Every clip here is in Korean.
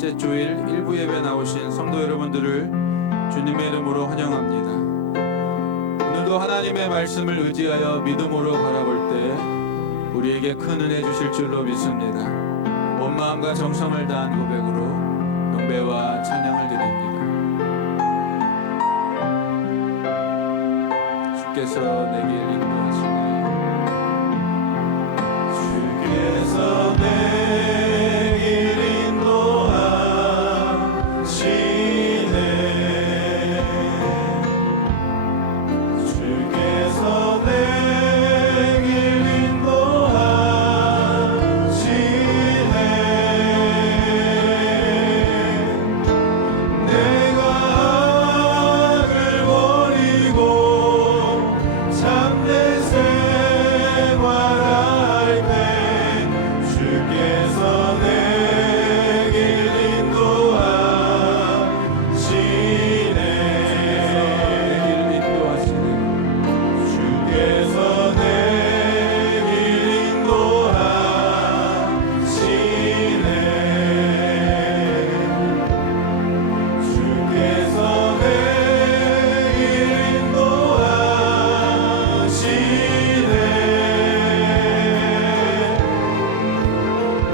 첫째 주일 일부 예배 나오신 성도 여러분들을 주님의 이름으로 환영합니다. 오늘도 하나님의 말씀을 의지하여 믿음으로 바라볼 때 우리에게 큰 은혜 주실 줄로 믿습니다. 온 마음과 정성을 다한 고백으로 경배와 찬양을 드립니다. 주께서 내게 인도하시네. 주께서 내게 인도하시네. 주께서 내게 인도하시네. 내가 악을 버리고 참된 생활할 때 주께서 내길 인도하시네. 주께서 내길 인도하시네. 주께서 내길 인도하시네.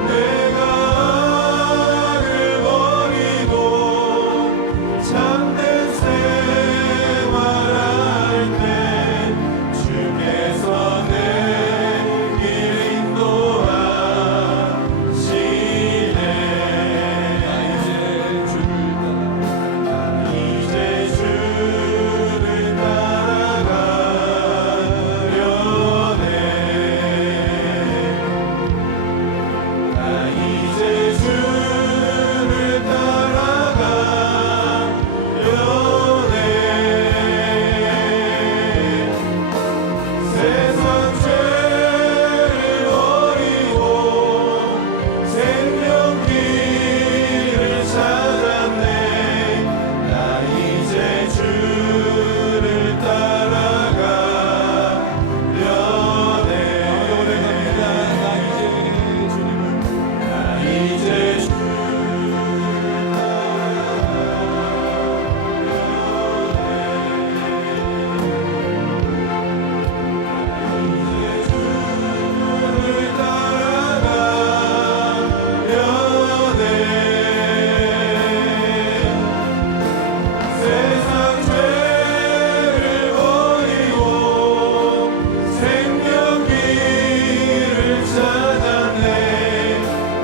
내가 악을 버리고 참된 생활할 때 주께서 내길 인도하시네. 이제 주를 따라가려네. 나 이제 주를 따라가려네. 세상 죄를 버리고 생명길을 찾았네. 나 이제 주를 따라가려네. 나 이제 세상 죄를 버리고 생명길을 찾았네.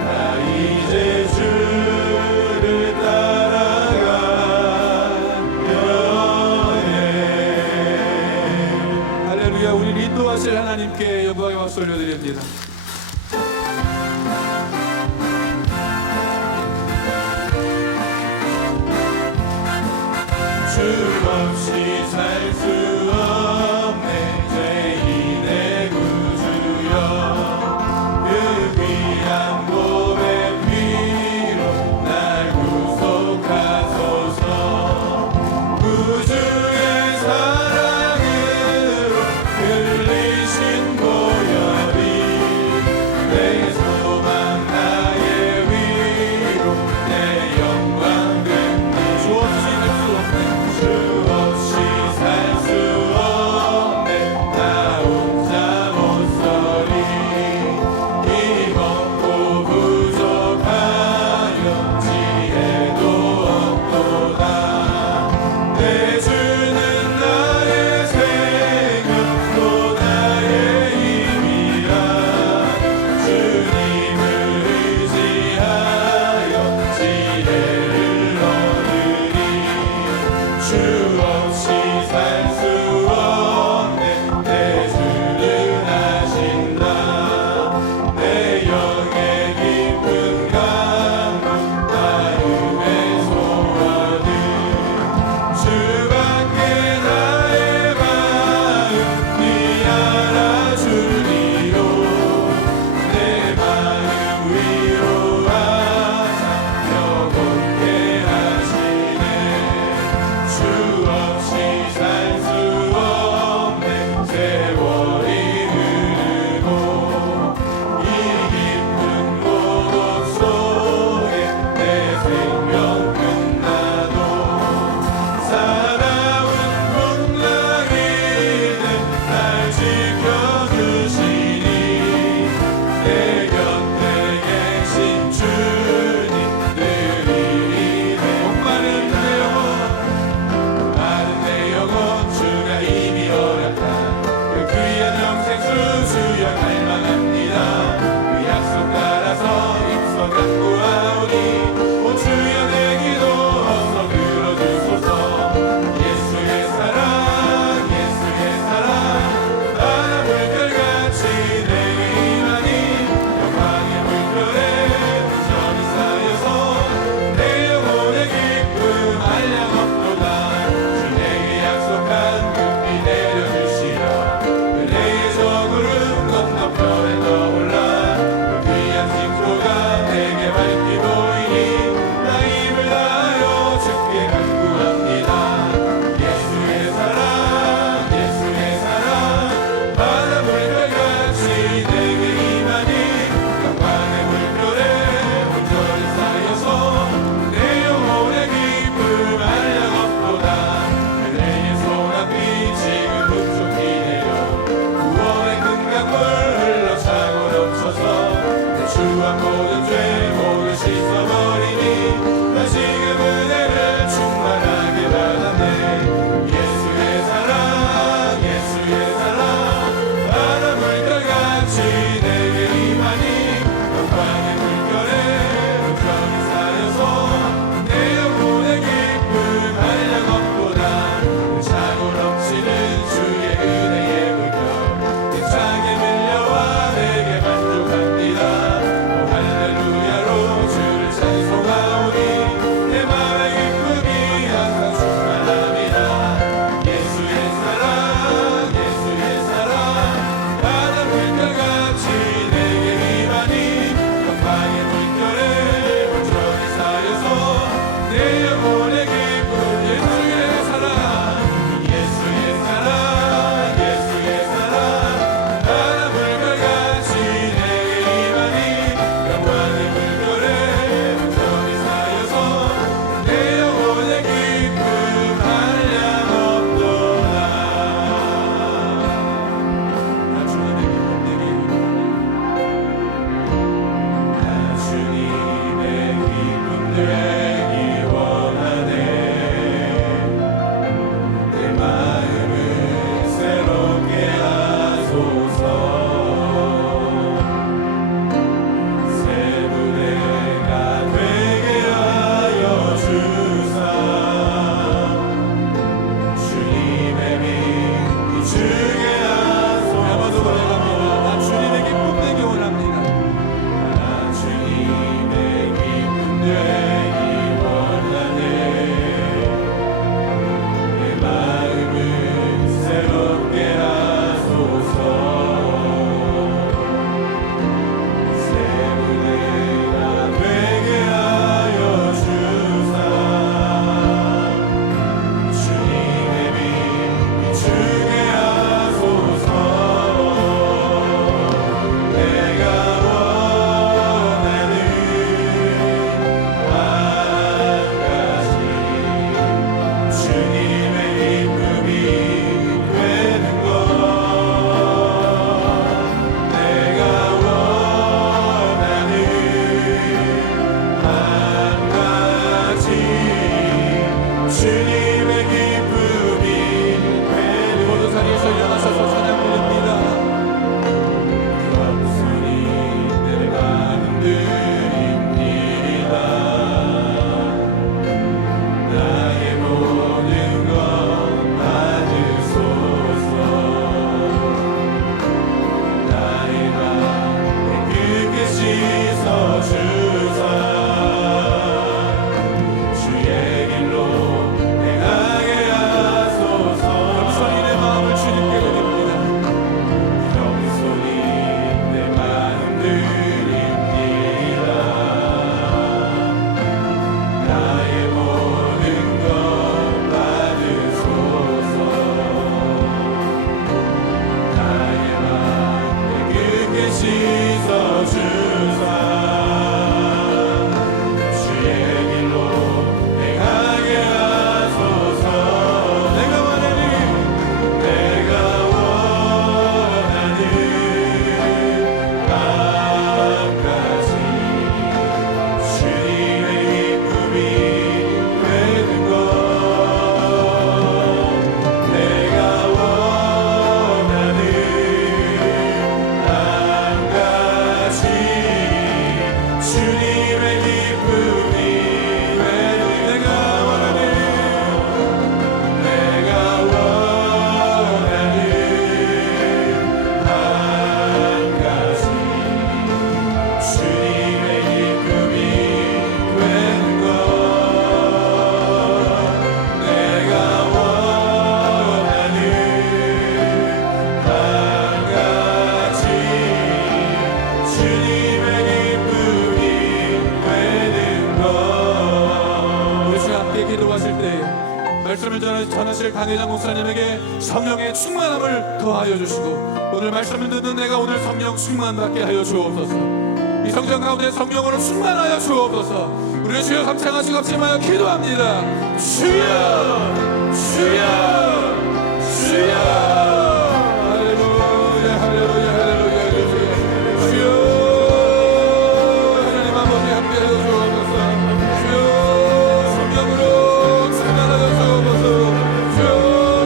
나 이제 주를 따라가려네. 할렐루야. 우리 인도하실 하나님께 영광의 박수 올려드립니다. 주 없이 살 수 없네. 죄인의 구주여, 그 귀한 몸의 피로 날 구속하소서. 구주의 사랑으로 흘리신 보혈이 주게 하소서. 한번더 고백합니다. 나 주님의 기쁨 되기 원합니다. 나 주님의 기쁨 되기 원하네. 내 마음을 새롭게 하소서. 새 무대가 되게 하여 주사. 주님의 빛 비추게 하소서. 내가 원하는 한 가지 주님의 기쁨이 되는 것. 내가 원하는 한 가지 주님의 기쁨이 되는 모든 자리에서 일어나셔서 찬양 드립니다. 감사히 내 마음 드립니다. 나의 모든 것 받으소서. 나의 맘 깨끗게 씻어주사. 주의 길로 행하게 하소서. 겸손히 내 마음을 주님께 드립니다. 겸손히 내 마음 드립니다. 나의 모든 것 받으소서. 나의 맘 깨끗게 씻어주사. 주의 길로 행하게 하소서. 내가 원하는 한 가지 주님의 기쁨이 되는 것. 내가 원하는 한 가지 주님의 기쁨이 되는. 내가 원하는 한 가지 주님의 기쁨이 되는 것. 내가 원하는 한 가지 주님의 기쁨이 되는 것. 우리 시간 함께 기도하실 때 말씀을 전하실 강혜장 목사님에게 성령의 충만함을 더하여 주시고 오늘 말씀을 듣는 내가 오늘 성령 충만 받게 하여 주옵소서. 이 성전 가운데 성령으로 충만하여 주옵소서. 우리 주여 감창하시고 합심하여 기도합니다. 주여 주여 주여 할렐루야 할렐루야 할렐루야 할렐루야. 주여 하나님 아버지 함께 하여 주옵소서. 주여 성령으로 충만하여 주옵소서. 주여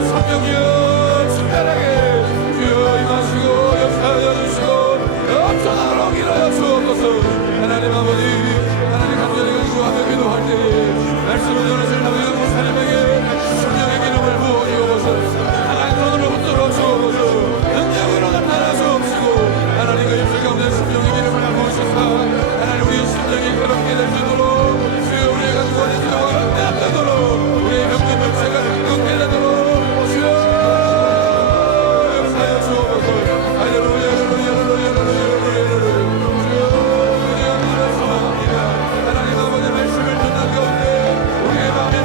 성령이여 충만하게 주여 임하시고 역사하여 주시고 넘쳐나도록 일하여 주옵소서. 하나님 아버지 하나님 간절히 기도하며 기도할 때 말씀을 전하실 나의 목사님에게 성령의 기름을 부어 주옵소서. 강한 손으로 붙들어 주옵소서. 능력으로 나타나 주옵시고 하나님 그 입술 가운데 성령의 기름을 부으셔서 하나님 우리 심령이 그렇게 될 수 있도록 주여 우리의 간구하는 기도가 응답되도록 우리의 병든 육체가 강건케 되도록 주여 역사하여 주옵소서. 할렐루야 할렐루야 할렐루야 할렐루야 주여 우리 영광을 소망합니다. 하나님 아버지 말씀을 듣는 가운데 우리의 마음에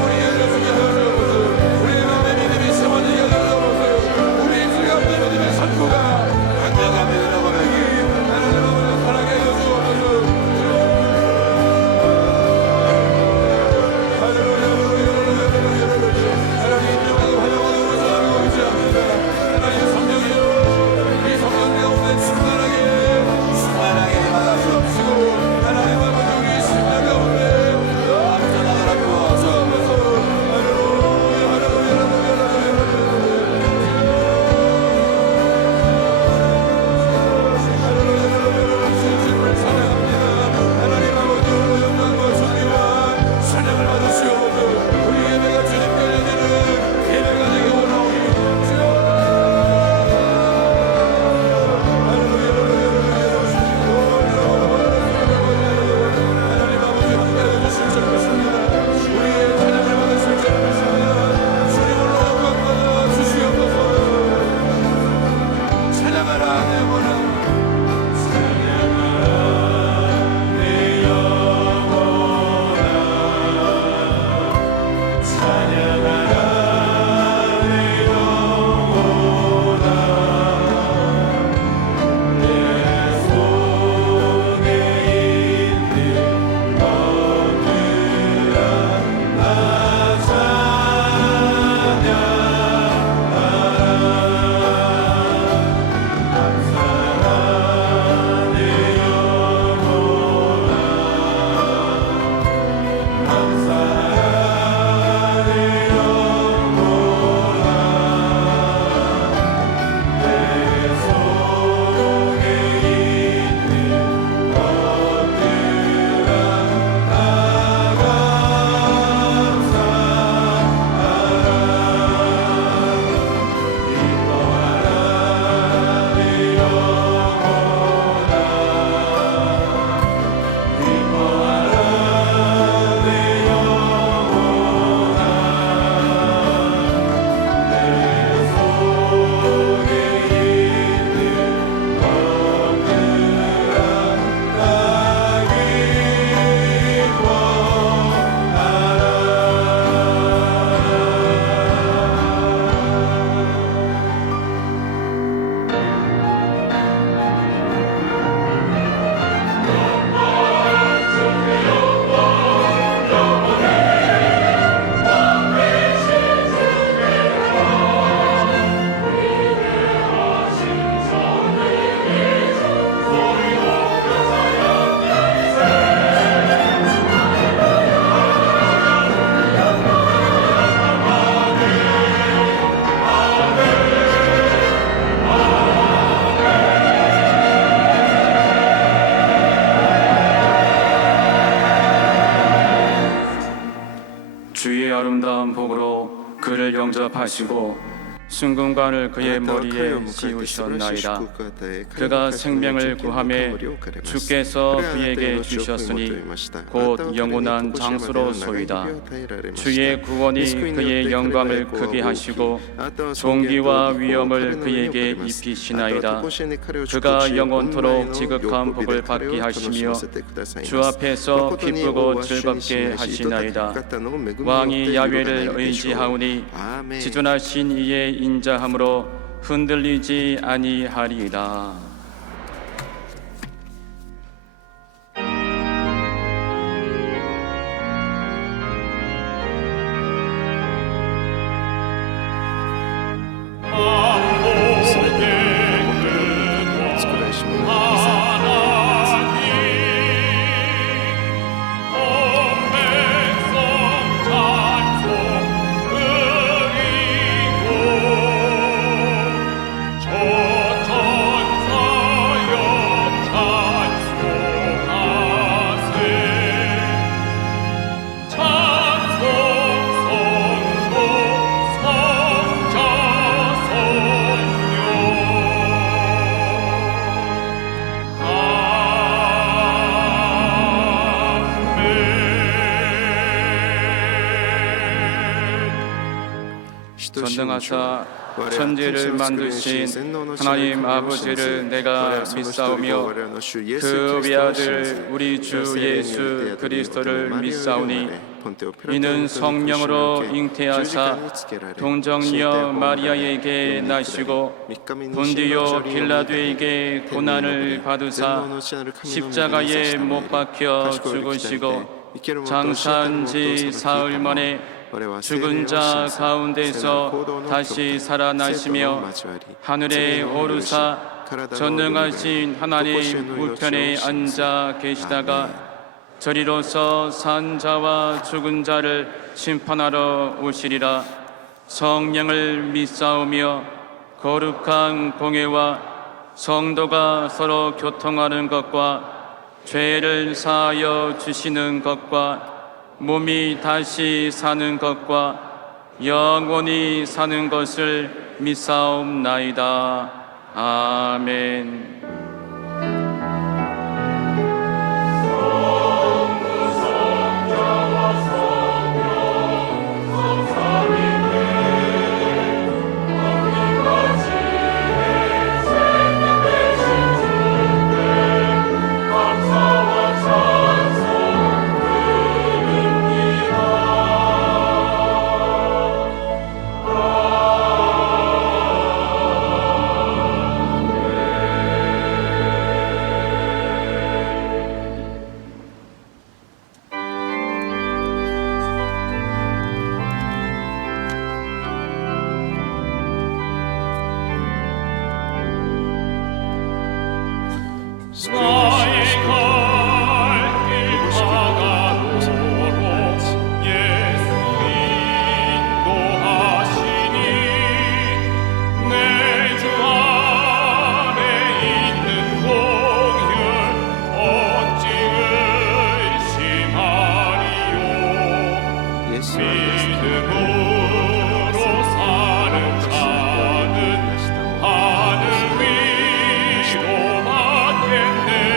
하시고 순금관을 그의 머리에 씌우셨나이다. 그가 생명을 구하매 주께서 그에게 주셨으니 곧 영원한 장수로소이다. 주의 구원이 그의 영광을 크게 하시고 존귀와 위엄을 그에게 입히시나이다. 그가 영원토록 지극한 복을 받게 하시며 주 앞에서 기쁘고 즐겁게 하시나이다. 왕이 야훼를 의지하오니 지존하신 이의 인자함으로 흔들리지 아니하리이다. 전능하사 천지를 만드신 하나님 아버지를 내가 믿사오며 그 외아들 우리 주 예수 그리스도를 믿사오니 이는 성령으로 잉태하사 동정녀 마리아에게 나시고 본디오 빌라도에게 고난을 받으사 십자가에 못 박혀 죽으시고 장사한 지 사흘 만에 죽은 자 가운데서 다시 살아나시며 하늘에 오르사 전능하신 하나님 우편에 앉아 계시다가 저리로서 산 자와 죽은 자를 심판하러 오시리라. 성령을 믿사오며 거룩한 공회와 성도가 서로 교통하는 것과 죄를 사하여 주시는 것과 몸이 다시 사는 것과 영원히 사는 것을 믿사옵나이다. 아멘. 하늘 위로 맡겼네.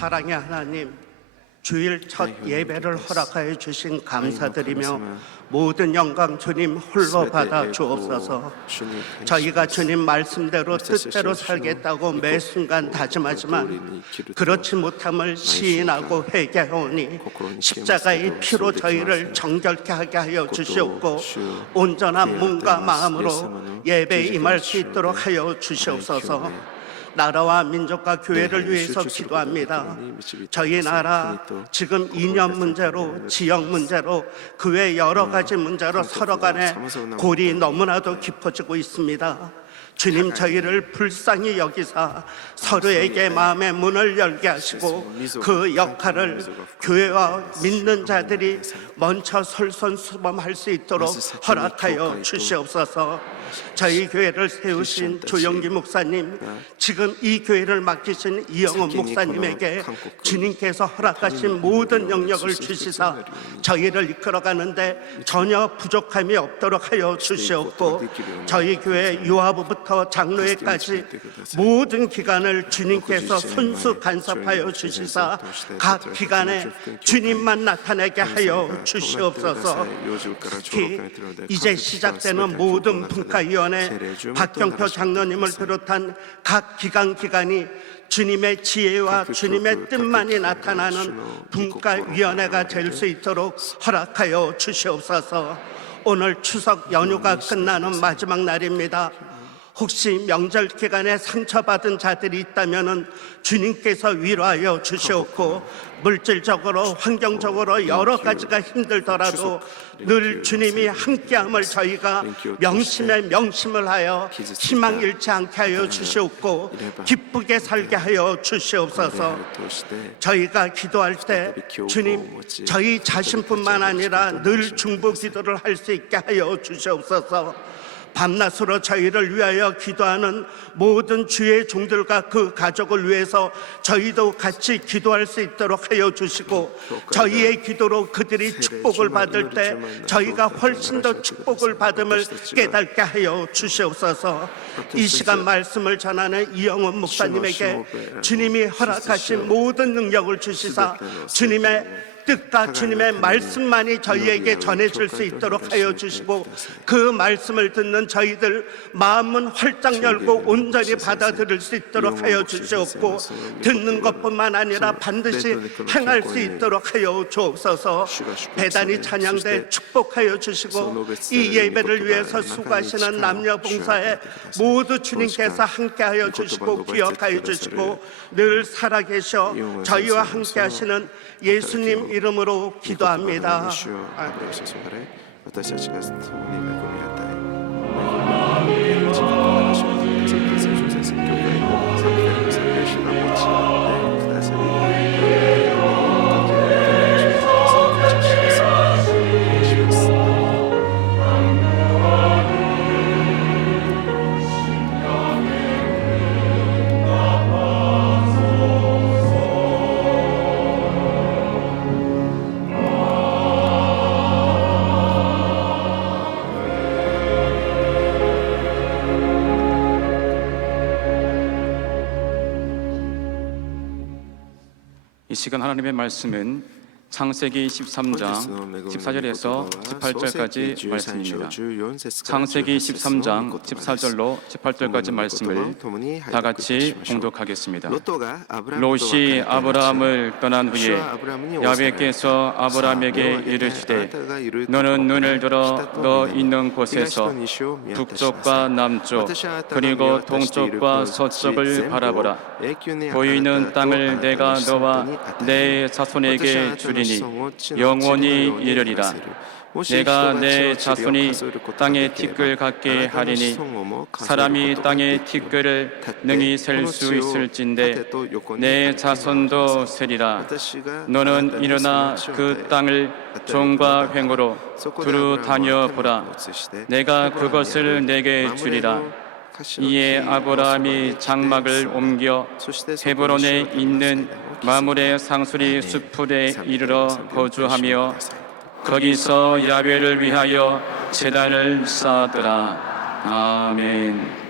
사랑의 하나님, 주일 첫 예배를 허락하여 주신 감사드리며 모든 영광 주님 홀로 받아 주옵소서. 저희가 주님 말씀대로 뜻대로 살겠다고 매 순간 다짐하지만 그렇지 못함을 시인하고 회개하오니 십자가의 피로 저희를 정결케 하게 하여 주시옵고 온전한 몸과 마음으로 예배에 임할 수 있도록 하여 주시옵소서. 나라와 민족과 교회를 위해서 기도합니다. 저희 나라 지금 이념 문제로, 지역 문제로, 그 외 여러 가지 문제로 서로 간에 골이 너무나도 깊어지고 있습니다. 주님, 저희를 불쌍히 여기사 서로에게 마음의 문을 열게 하시고 그 역할을 교회와 믿는 자들이 먼저 솔선수범할 수 있도록 허락하여 주시옵소서. 저희 교회를 세우신 조영기 목사님, 지금 이 교회를 맡기신 이영훈 목사님에게 주님께서 허락하신 모든 영역을 주시사 저희를 이끌어가는데 전혀 부족함이 없도록 하여 주시옵고 저희 교회 유아부부터 장로회까지 모든 기관을 주님께서 손수 간섭하여 주시사 각 기관에 주님만 나타나게 하여 주시옵소서. 특히 이제 시작되는 모든 분과위원회 박경표 장로님을 비롯한 각 기관이 주님의 지혜와 주님의 뜻만이 나타나는 분과위원회가 될 수 있도록 허락하여 주시옵소서. 오늘 추석 연휴가 끝나는 마지막 날입니다. 혹시 명절 기간에 상처받은 자들이 있다면 주님께서 위로하여 주시옵고 물질적으로 환경적으로 여러 가지가 힘들더라도 늘 주님이 함께함을 저희가 명심에 명심을 하여 희망 잃지 않게 하여 주시옵고 기쁘게 살게 하여 주시옵소서. 저희가 기도할 때 주님, 저희 자신뿐만 아니라 늘 중보 기도를 할 수 있게 하여 주시옵소서. 밤낮으로 저희를 위하여 기도하는 모든 주의 종들과 그 가족을 위해서 저희도 같이 기도할 수 있도록 하여 주시고 저희의 기도로 그들이 축복을 받을 때 저희가 훨씬 더 축복을 받음을 깨닫게 하여 주시옵소서. 이 시간 말씀을 전하는 이영훈 목사님에게 주님이 허락하신 모든 능력을 주시사 주님의 뜻과 주님의 말씀만이 저희에게 전해질 수 있도록 하여 주시고 그 말씀을 듣는 저희들 마음은 활짝 열고 온전히 받아들일 수 있도록 하여 주시옵고 듣는 것뿐만 아니라 반드시 행할 수 있도록 하여 주옵소서. 대단히 찬양대 축복하여 주시고 이 예배를 위해서 수고하시는 남녀 봉사에 모두 주님께서 함께하여 주시고 기억하여 주시고 늘 살아계셔 저희와 함께하시는 예수님 이름으로 기도합니다. 이 시간 하나님의 말씀은 창세기 13장 14절에서 18절까지 말씀입니다. 창세기 13장 14절로 18절까지 말씀을 다 같이 봉독하겠습니다. 롯이 아브라함을 떠난 후에 야훼께서 아브라함에게 이르시되 너는 눈을 들어 너 있는 곳에서 북쪽과 남쪽 그리고 동쪽과 서쪽을 바라보라. 보이는 땅을 내가 너와 내 자손에게 주리니 영원히 이르리라. 내가 내 자손이 땅의 티끌 같게 하리니 사람이 땅의 티끌을 능히 셀 수 있을진데 내 자손도 세리라. 너는 일어나 그 땅을 종과 횡으로 두루 다녀보라. 내가 그것을 내게 주리라. 이에 아브라함이 장막을 옮겨 헤브론에 있는 마므레 상수리 숲풀에 이르러 거주하며 거기서 야훼를 위하여 제단을 쌓았더라. 아멘.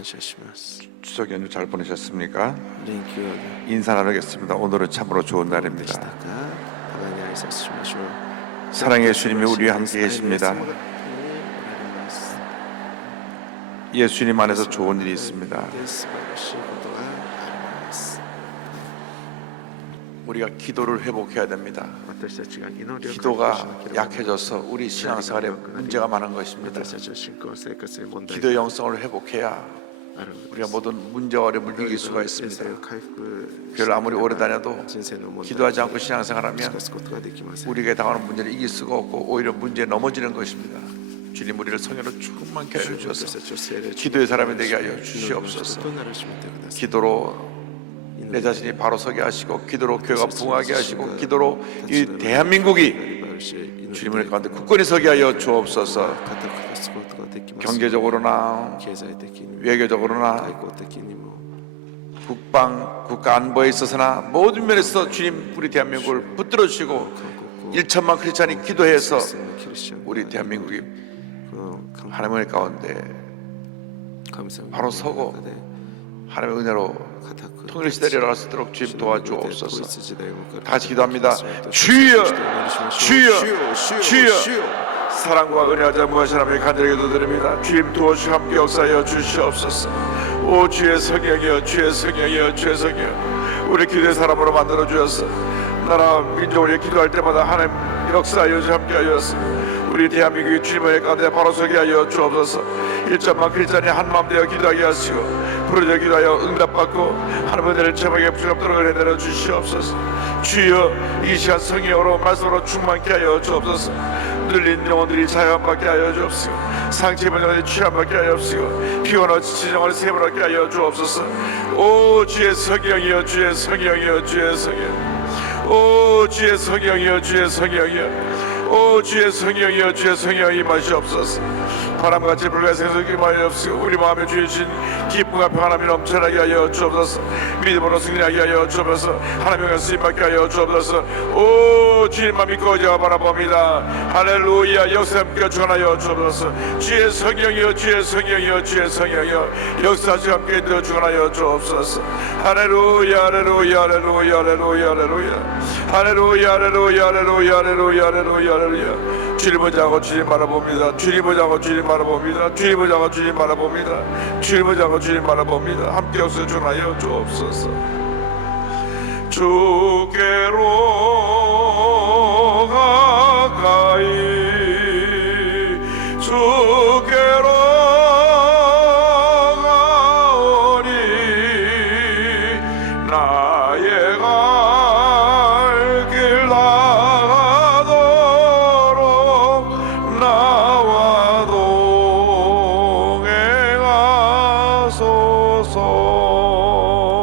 感謝します。 추석 연휴 잘 보내셨습니까? 連休は 인사 나누겠습니다. 오늘은 참으로 좋은 でした 날입니다. か。互いに挨拶しましょう。 사랑의 주님이 우리와 함께 계십니다. 예수님 안에서 좋은 일이 있습니다. 素晴らしいことがあります。 우리가 기도를 회복해야 됩니다. 私たちが祈りを回復しな 기도가 ければ 약해져서 우리 신앙생활에 문제가 많은 것입니다. 私たちの信仰生活に問題 기도의 が 영성을 회복해야 あるので 우리가 す。 모든 문제와 어려움을 이길 수가 衛 있습니다. 生を回復 교회를 아무리 오래 다녀도 人生の問題 기도하지 を 않고 신앙생활하면 打ち勝つことができません。 우리에게 당하는 문제를 이길 수가 없고 오히려 문제에 넘어지는 것입니다. 주님 우리를 성령으로 충만케 하여 私 주셔서 たちを聖霊 기도의 사람이 되게 하여 祈りの 주시옵소서. 人となるしめてください。 기도로 내 자신이 바로 서게 하시고 기도로 교회가 부흥하게 하시고 기도로 이 대한민국이 주님의 가운데 굳건히 서게 하여 주옵소서. 경제적으로나 経済的にも 외교적으로나 外交的にも 국가 안보에 있어서나 모든 면에서 주님 우리 대한민국을 붙들어 주시고 1천만 크리스찬이 기도해서 우리 대한민국이 하나님의 가운데 바로 서고 하나님의 은혜로 통일 시대를 일어날 수 있도록 주님 도와주옵소서. 다 같이 기도합니다. 주여, 주여, 주여. 사랑과 은혜와 자무하신 하나님의 간절히 기도드립니다. 주님 도와주시고 함께 역사하여 주시옵소서. 오 주의 성령이여, 주의 성령이여, 주의 성령. 우리 기도의 사람으로 만들어 주셔서 나라 민족을 기도할 때마다 하나님 역사하여 주시고 함께 하여서 우리 대한민국이 주님의 가운데 바로 서게 하여 주옵소서. 1천만 크리스찬이 한마음 되어 기도하게 하시고 부르짖어 기도하여 응답받고 하나님의 은혜를 제목에 부끄럽도록 내려 주시옵소서. 주여 이 시간 성령으로 말씀으로 충만케 하여 주옵소서. 눌린 영혼들이 자유함받게 하여 주옵시고 상처 입은 영혼들이 취함받게 하여 주옵시고 피곤하고 지친 영혼을 세분하게 하여 주옵소서. 오 주의 성령이여, 주의 성령이여, 주의 성령. 오 주의 성령이여, 주의 성령이여. 오 주의 성령이여, 주의 성령이 임하시옵소서. 바람같이 불과 생성이 임하옵시고 우리 마음에 주신 기쁨과 평안함이 넘쳐나게 하여 주옵소서. 믿음으로 승리하게 하여 주옵소서. 하나님의 쓰임받게 하여 주옵소서. 오 주님만 믿고 제가 바라봅니다. 할렐루야. 역사 함께 주관하여 주옵소서. 주의 성령이여, 주의 성령이여, 주의 성령이여, 역사하시고 함께 되어 주관하여 주옵소서. 할렐루야, 할렐루야, 할렐루야, 할렐루야, 할렐루야, 할렐루야, 할렐루야, 할렐루야, 할렐루야, 할렐루야. 주님 보자고 주님 바라봅니다. 주님 보자고 주님 바라봅니다. 주님 보자고 주님 바라봅니다. 주님 보자고 주님 바라봅니다. 함께 역사 전하여 주옵소서. 주께로 가까이 주께로 가오니 나의 갈 길 나가도록 나와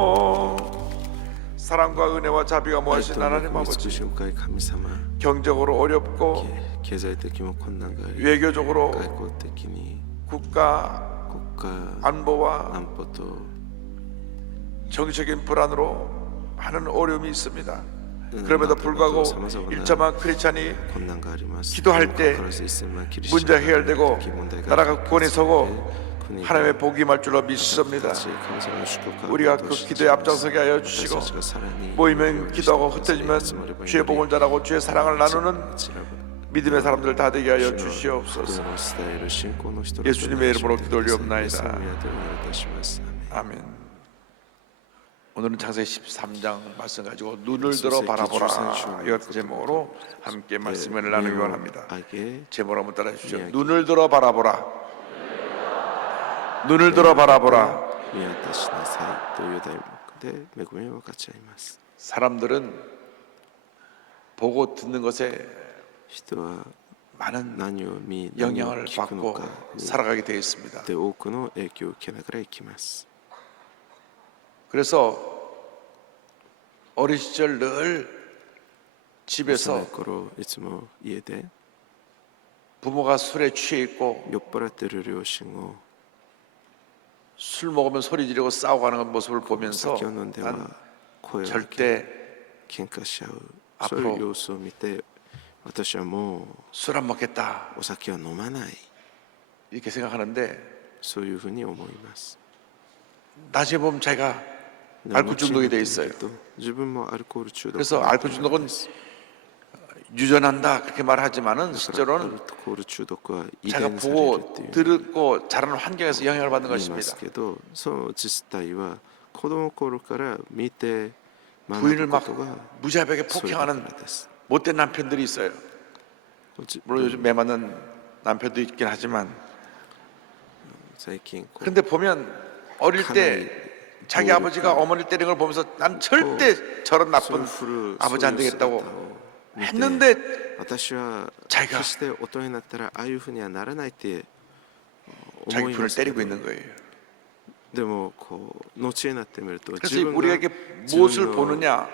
동행하소서. 사랑과 은혜와 자비가 모아신 하나님 美 아버지, しい深い神様、 경제적으로 어렵고 経済的も困難があり、 외교적으로 外交的に 국가 国家 안보와 安保と 정치적인 불안으로 많은 어려움이 있습니다. 그럼에도 불구하고 1천만 크리스찬이 困難があります。 기도할 때 にもかかわらず1000万キリス 문제 チャンが 해결되고 問題が 나라가 굳건히 서고 国が 하나님의 복이 임할 줄로 믿습니다. 神様の祝福が 우리가 ある 그 と信じ 기도에 ます 앞장서게 하여 私 주시고 たちがさらに 모이면 기도하고 흩어지면 集まれば 주의 복을 전하고 주의 사랑을 나누는 散らば 믿음의 사람들 다 되게 하여 主の 주시옵소서. 福音を伝える信仰の人々 예수님의 이름으로 기도 올리옵나이다. イエスの皆でお願いいたします。アーメン 아멘. 오늘은 창세기 13장 말씀 가지고 눈을 들어 바라보라 이 제목으로 함께 말씀을 나누기 원합니다. 上げ 제목 한번 따라해 주시죠. 눈을 들어 바라보라. 눈을 들어 바라보라. 見渡しなさいという題目で恵みを分かち合います。 사람들은 보고 듣는 것에 人は 많은 何を見何を 영향을 聞くの 받고 か 살아가게 되어 있습니다. で多くの影響を受けながら生きます。 그래서 어린 시절 늘 幼 집에서 い頃いつも家で 부모가 술에 취해 있고 酔っ払っている両親を 술 먹으면 소리 지르고 싸우고 하는 모습을 보면서 酒を飲んでは 난 声を上げ 절대 喧嘩し合う 앞으로 そういう様子を見て私はも 술 안 먹겠다 うお酒は飲まない 이렇게 생각하는데 そういうふうに思います。 나중에 보면 자기가 알코올 중독이 돼 있어요. 自分もアルコール中毒 그래서 알코올 중독은 유전한다 그렇게 말하지만은 アル 실제로는 コール中毒は遺 자가 伝されるっ 보고 ていう 듣고 자라는 환경에서 영향을 받는 言いま 것입니다. すけど、その実態は子供の頃から見て学 부인을 ぶ 막 ことが 무자비하게 それだか 폭행하는 らです。 못된 남편들이 있어요. 自 물론 요즘 매 맞는 남편도 있긴 하지만 最近こう 그런데 보면 어릴 때 자기 아버지가 어머니를 때리는 걸 보면서 난 절대 저런 そう 나쁜 振る 아버지 そう 안 いう姿 되겠다고 を見て 했는데 私は 자기가 決して大人になったらああいうふうにはならないって思 자기 い 부인을 ますけど 때리고 있는 거예요. でもこう後になってみると 그래서 自分が 우리에게 自 무엇을 分の 보느냐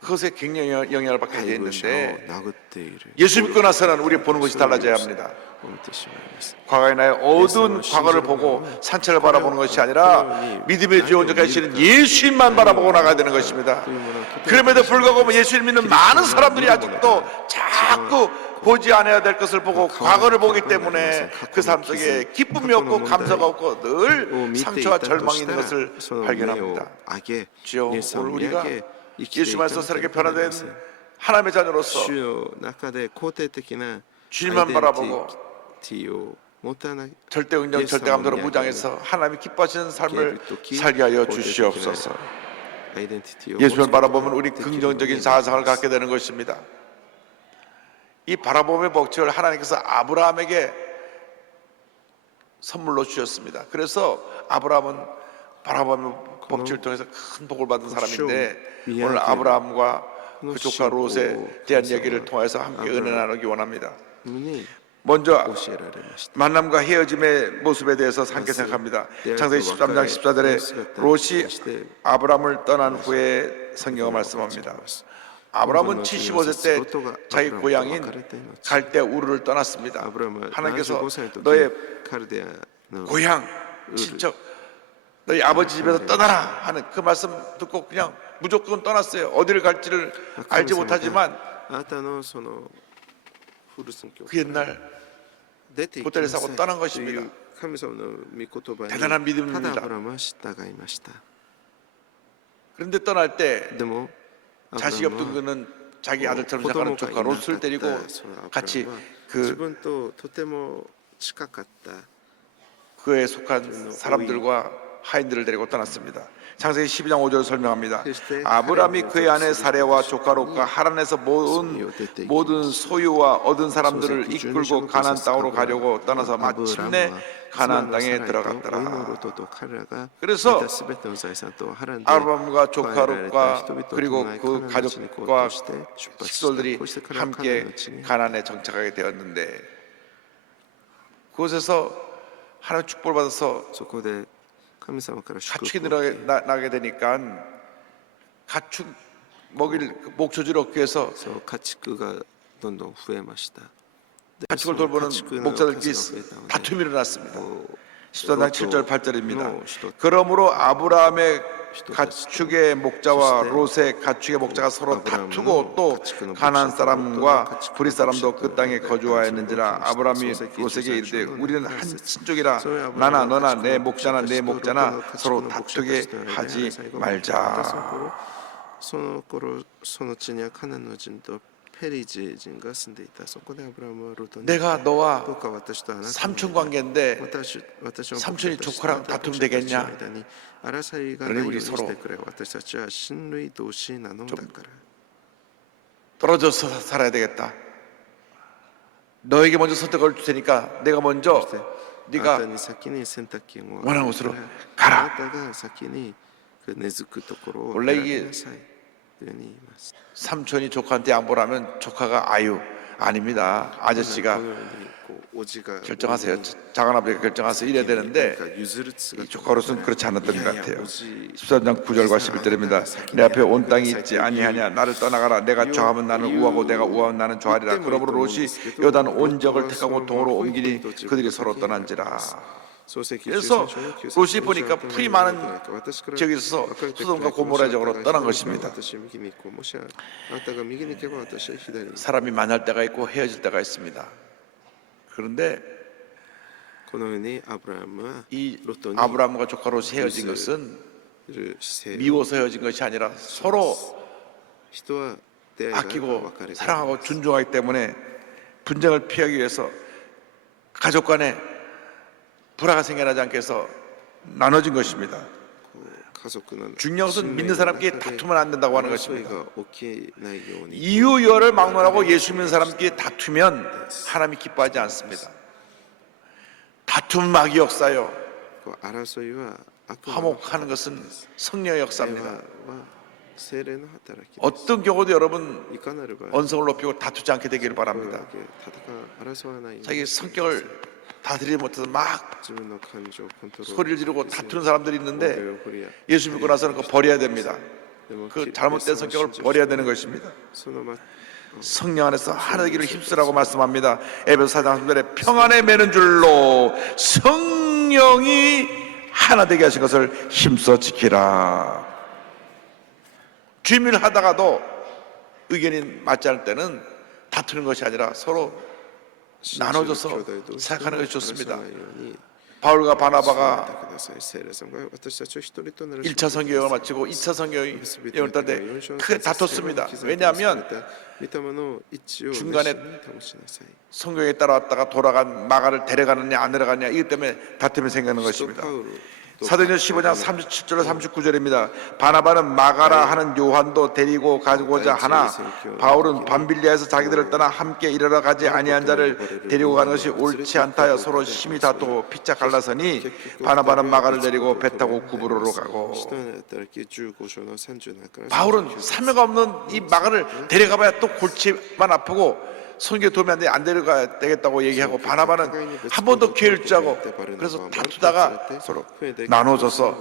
그것에 굉장히 영향을 받게 되어 配偶者を 있는데 殴っている 예수 믿고 나서는 우리 보는 것이 달라져야 합니다. 見てしまいます。 과거의 나의 어두운 과거를 보고 상처를 바라보는 것이 아니라 믿음의 주 온전하시는 예수님만 바라보고 나가야 되는 것입니다. 그럼에도 불구하고 예수님 믿는 많은 사람들이 아직도 자꾸 보지 않아야 될 것을 보고 과거를 보기 때문에 그 삶 속에 기쁨이 없고 감사가 없고 늘 상처와 절망이 있는 것을 발견합니다. 주여 오늘 우리가 예수 말씀 살게 변화된 하나님의 자녀로서 主の中で肯定的な 주님만 바라보고 ティを持たない 절대 긍정 절대 감사로 무장해서 하나님이 기뻐하시는 삶을 살게 하여 주시옵소서. アイデンティティを 예수를 바라보면 우리 긍정적인 사상을 갖게 되는 것입니다. 이 바라봄의 법칙을 하나님께서 아브라함에게 선물로 주셨습니다. 그래서 아브라함은 바라봄의 법칙을 통해서 큰 복을 받은 사람인데 오늘 아브라함과 그 조카 롯에 대한 이야기를 통해서 함께 은혜 나누기 원합니다. に 먼저 教えられました。 만남과 헤어짐의 모습에 대해서 함께 생각합니다. 창세기 13장 14절에 롯이 아브라함을 떠난 후에 성경을 말씀합니다. 아브라함은 75세 때 자기 고향인 갈대 우르를 떠났습니다. アブラムは 하나님께서 75歳の時 너의 カルデアの 고향, 친척, 너희 아버지 집에서 떠나라 하는 그 말씀 듣고 그냥 무조건 떠났어요. 어디를 갈지를 알지 못하지만 あなたのその古巣の教 그 옛날 出て行き 호텔에 なさ 사고 い 떠난 と 것입니다. いう神様の御言葉に 대단한 た 믿음입니다. だアブラムは従いました。 그런데 떠날 때 でもアブラ 자식이 ム 없던 は 그는 자기 아들처럼 子 생각하는 供がい 조카 なかっ 롯을 데리고 たそのアブラ 같이 ムは自 그 分ととても近かった 그에 속한 사람들과 하인들을 데리고 떠났습니다. 창세기 12장 5절을 설명합니다. 아브라함이 그의 아내 사레와 조카 롯과 하란에서 모든 소유와 얻은 사람들을 이끌고 가나안 땅으로 가려고 떠나서 마침내 가나안 땅에 들어갔더라. 그래서 아브라함과 조카 롯과 그리고 그 가족과 식솔들이 함께 가나안에 정착하게 되었는데 그곳에서 하나님 축복을 받아서 そこで神様から祝 가축이 福を受け 나게 되니까 가축 먹일 목초지를 얻기 위해서 そう家畜がどんどん増えました。で 가축을 その 돌보는 家畜の 목자들끼리 数が増えたので 다툼이 일어났습니다. こう 14장 7절 8절입니다. 뭐, 그러므로 아브라함의 가축의 목자와 롯의 가축의 목자가 서로 다투고 또 가나안 사람과 브릿 사람도 그 땅에 거주하였는지라 아브라함이 롯에게 이르되 우리는 한 친족이라 나나 너나 내 목자나 내 목자나 서로 다투게 하지 말자. その頃その地にはカナンの人とペリジ人が住んでいた。そこでアブラムはロトに 내가 너와 どうか私とあなたの 삼촌 관계인데 私の 삼촌이 조카랑 다투면 되겠냐? 間に争いがないようにしてくれ。私たちは親類同士なのだから。 떨어져서 살아야 되겠다. 너에게 먼저 선택을 줄 테니까 내가 먼저 あなた 네가 に先に選択権を 원하는 곳으로 あ 가라. なたが先に根付くところを 원래 選 이게 びなさいというふうに言います。 삼촌이 조카한테 양보하면 조카가 아유 아닙니다. 아저씨가 このようにこうおじが 결정하세요. 작은아버지가 결정하세요. 이래야 되는데 何か譲る姿 이 조카로서는 그렇지 않았던 것 같아요. おじ 14장 9절과 11절입니다. 내 앞에 온 땅이 있지 아니하냐 나를 떠나가라. 내가 좌하면 나는 우하고 내가 우하면 나는 좌하리라. 그러므로 롯이 요단 온 적을 택하고 동으로 옮기니 그들이 서로 떠난지라. 그래서 롯이 보니까 풀이 많은 지역에 있어서 소돔과 고모라 지역으로 떠난 것입니다. 사람이 만날 때가 있고 헤어질 때가 있습니다. 그런데 このようにアブラハムは 이 ロトに 아브라함과 조카 롯이 헤어진 것은 姿勢を 미워서 헤어진 것이 아니라 서로 人は出会いがあれば 아끼고 別れが 사랑하고 존중하기 때문에 분쟁을 피하기 위해서 가족 간에 불화가 생겨나지 않게 해서 나눠진 것입니다. 家族の 중요한 것은 믿는 사람끼리 다투면 안 된다고 하는 것입니다. 争いが起きないように 이유열을 막론하고 예수 믿는 사람끼리 다투면 하나님이 기뻐하지 않습니다. 다툼 마귀 역사요. こう争いは悪魔の 화목하는 것은 성령의 平和 역사입니다. は聖霊の働きです。 어떤 경우도 여러분 いかなる場合 언성을 높이고 다투지 않게 되기를 바랍니다. 争わないように 자기 성격을 다스리지 못해서 막 自分の感情をコントロール 소리를 지르고 다투는 사람들이 있는데 を振りや 예수 믿고 나서는 그거 버려야 됩니다. でも 그 잘못된 성격을 버려야 되는 것입니다. そのま 성령 안에서 하늘의 길을 휩쓰라고 말씀합니다. 에베소 4장 3절에 평안에 매는 줄로 성령이 하나 되게 하신 것을 힘써 지키라. 주임을 하다가도 의견이 맞지 않을 때는 다투는 것이 아니라 서로 나눠줘서 생각하는 것이 좋습니다. 바울과 바나바가 1차 성경을 마치고 2차 성경을 딸 때 크게 다퉜습니다. 왜냐하면 중간에 성경에 따라왔다가 돌아간 마가를 데려가느냐 안 데려가느냐 이것 때문에 다툼이 생기는 것입니다. 사도행전 15장 37절로 39절입니다. 바나바는 마가라 하는 요한도 데리고 가고자 하나 바울은 밤빌리아에서 자기들을 떠나 함께 일하러 가지 아니한 자를 데리고 가는 것이 옳지 않다여 서로 심히 다투고 피차 갈라서니 바나바는 마가를 데리고 배 타고 구브로로 가고 바울은 사명 없는 이 마가를 데려가봐야 또 골치만 아프고 성경에 도움이 안 데려가야 되겠다고 얘기하고 바나바는 한 번 더 기회를 주자고 그래서 다투다가 서로 나눠져서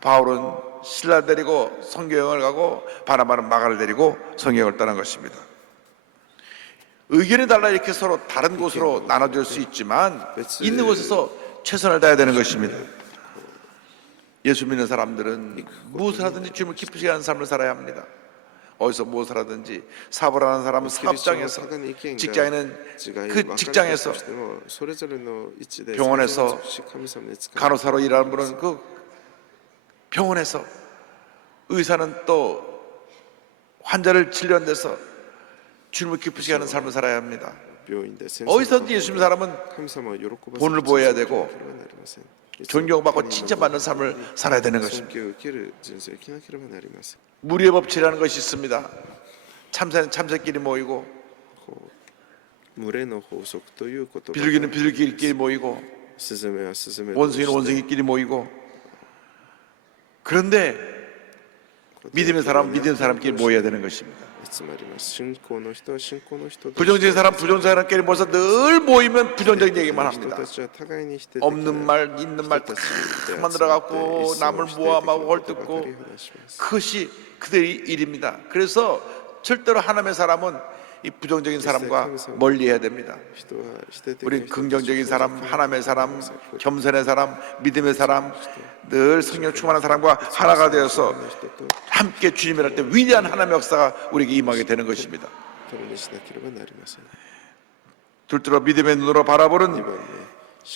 바울은 신라 데리고 성경을 가고 바나바는 마가를 데리고 성경을 떠난 것입니다. 의견이 달라 이렇게 서로 다른 곳으로 나눠질 수 있지만 있는 곳에서 최선을 다해야 되는 것입니다. 예수 믿는 사람들은 무엇을 하든지 주님을 기쁘시게 하는 삶을 살아야 합니다. 어디서 무엇을 하든지 사업을 하는 사람은 사업장에서, 직장인은 그 직장에서, 병원에서, 간호사로 일하는 분은 그 병원에서, 의사는 또 환자를 진료하는 데서 주님을 기쁘시게 하는 삶을 살아야 합니다. 어디서든지 예수 믿는 사람은 본을 보여야 되고 존경받고 칭찬받는 삶을 살아야 되는 것입니다. 무리의 법칙이라는 것이 있습니다. 참새는 참새끼리 모이고 비둘기는 비둘기끼리 모이고 원숭이는 원숭이끼리 모이고 그런데 믿음의 사람은 믿는 사람끼리 모여야 되는 것입니다. 부정적인 사람 부정적인 사람끼리 모여서 늘 모이면 부정적인 얘기만 합니다. 없는 말 있는 말 다 만들어갖고 남을 모함하고 헐뜯고 그것이 그들의 일입니다. 그래서 절대로 하나님의 사람은 이 부정적인 사람과 멀리해야 됩니다. 우리 긍정적인 사람, 하나님의 사람, 겸손의 사람, 믿음의 사람, 늘 성령 충만한 사람과 하나가 되어서 함께 주님을 할 때 위대한 하나님의 역사가 우리에게 임하게 되는 것입니다. 둘째로 믿음의 눈으로 바라보는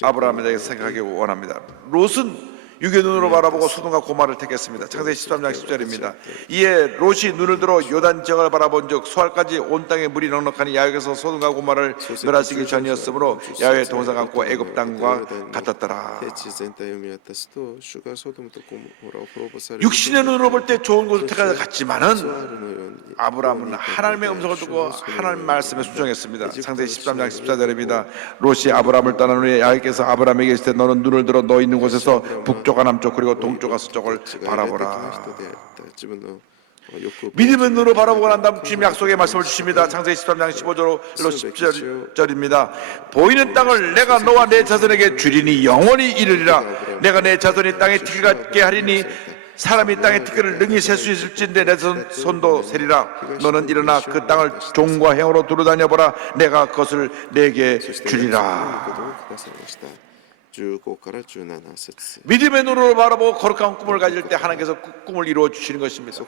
아브라함에 대해 생각하기 원합니다. 롯은 육의 눈으로 바라보고 소돔과 고모라를 택했습니다. 창세기 13장 10절입니다. 이에 롯이 눈을 들어 요단 지역을 바라본즉 수알까지 온 땅에 물이 넉넉하니 야외에서 소돔과 고모라를 멸하시기 전이었으므로 야외의 동상 안고 애굽 땅과 같았더라. 육신의 눈으로 볼 때 좋은 곳을 택하여 갔지만은 아브라함은 하나님의 음성을 듣고 하나님 말씀에 순종했습니다. 창세기 13장 14절입니다. 롯이 아브라함을 떠난 후에 야훼께서 아브라함에게 이르시되 너는 눈을 들어 너 있는 곳에서 북쪽과 남쪽 그리고 동쪽과 서쪽을 바라보라. 믿음의 눈으로 바라보고 난 다음 주님 약속의 말씀을 주십니다. 창세기 13장 15절로 17절입니다. 보이는 땅을 내가 너와 내 자손에게 주리니 영원히 이르리라. 내가 내 자손이 땅에 티끌 같게 하리니 사람이 땅에 티끌을 능히 셀 수 있을진데 내 손도 세리라. 너는 일어나 그 땅을 종과 행으로 두루다녀 보라. 내가 그것을 내게 주리라. 믿음의 눈으로 바라보고 거룩한 꿈을 가질 때 하나님께서 그 꿈을 이루어 주시는 것입니다.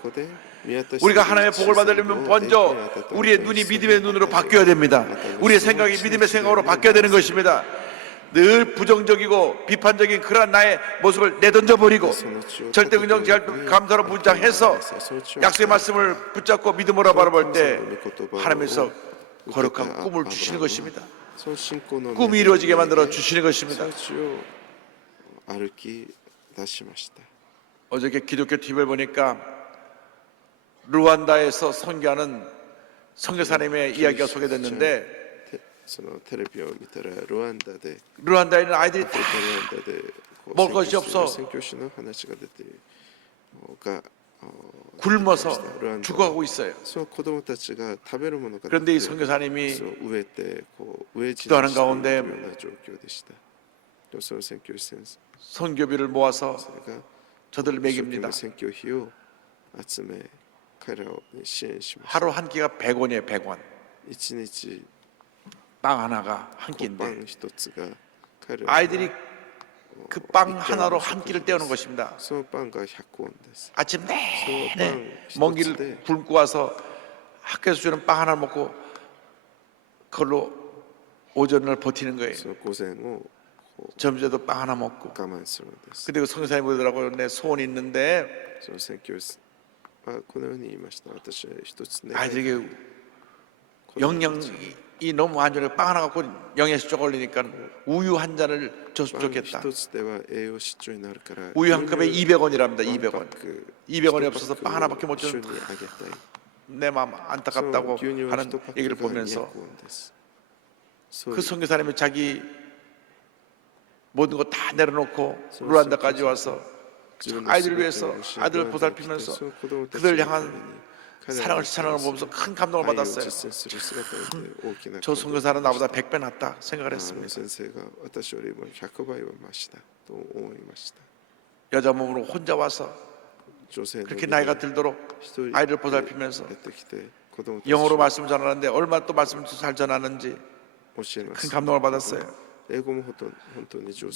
우리가 하나님의 복을 받으려면 먼저 우리의 눈이 믿음의 눈으로 바뀌어야 됩니다. 우리의 생각이 믿음의 생각으로 바뀌어야 되는 것입니다. 늘 부정적이고 비판적인 그러한 나의 모습을 내던져 버리고 절대 긍정 감사로 무장해서 약속의 말씀을 붙잡고 믿음으로 바라볼 때 하나님께서 거룩한 꿈을 주시는 것입니다. 꿈이 이루어지게 만들어 주시는 것입니다. 어저께 기독교 TV를 보니까 루안다에서 선교하는 선교사님의 이야기가 소개됐는데 루안다에는 아이들이 다 먹을 것이 없어 굶어서 죽어가고 있어요. 그런데 이 선교사님이 기도하는 가운데 선교비를 모아서 저들을 먹입니다. 하루 한 끼가 100원이에요. 100원. 빵 하나가 한 끼인데 아이들이 그 빵 하나로 한 끼를 때우는 것입니다. 아침 내내 먼 길을 굶고 와서 학교에서 주는 빵 하나 먹고 그걸로 오전을 버티는 거예요. 점심에도 빵 하나 먹고. 근데 그 선교사님이 그러더라고요. 내 소원이 있는데 아이들에게 영양이 너무 안 좋으니까 빵 하나 갖고 영양실 쪽 올리니까 우유 한 잔을 줬으면 좋겠다. 우유 한 컵에 200원이랍니다. 200원. 200원이 없어서 빵 하나밖에 못 주는 내 마음 안타깝다고 하는 얘기를 보면서 그 선교사님이 자기 모든 거 다 내려놓고 루안다까지 와서 아이들을 위해서 아이들을 보살피면서 그들을 향한 사랑을 찬양을 보면서 큰 감동을 받았어요. 저 선교사는 나보다 100배 낫다 생각을 했습니다. 여자 몸으로 혼자 와서 그렇게 나이가 들도록 아이를 보살피면서 영어로 말씀 전하는데 얼마나 또 말씀을 잘 전하는지 큰 감동을 받았어요.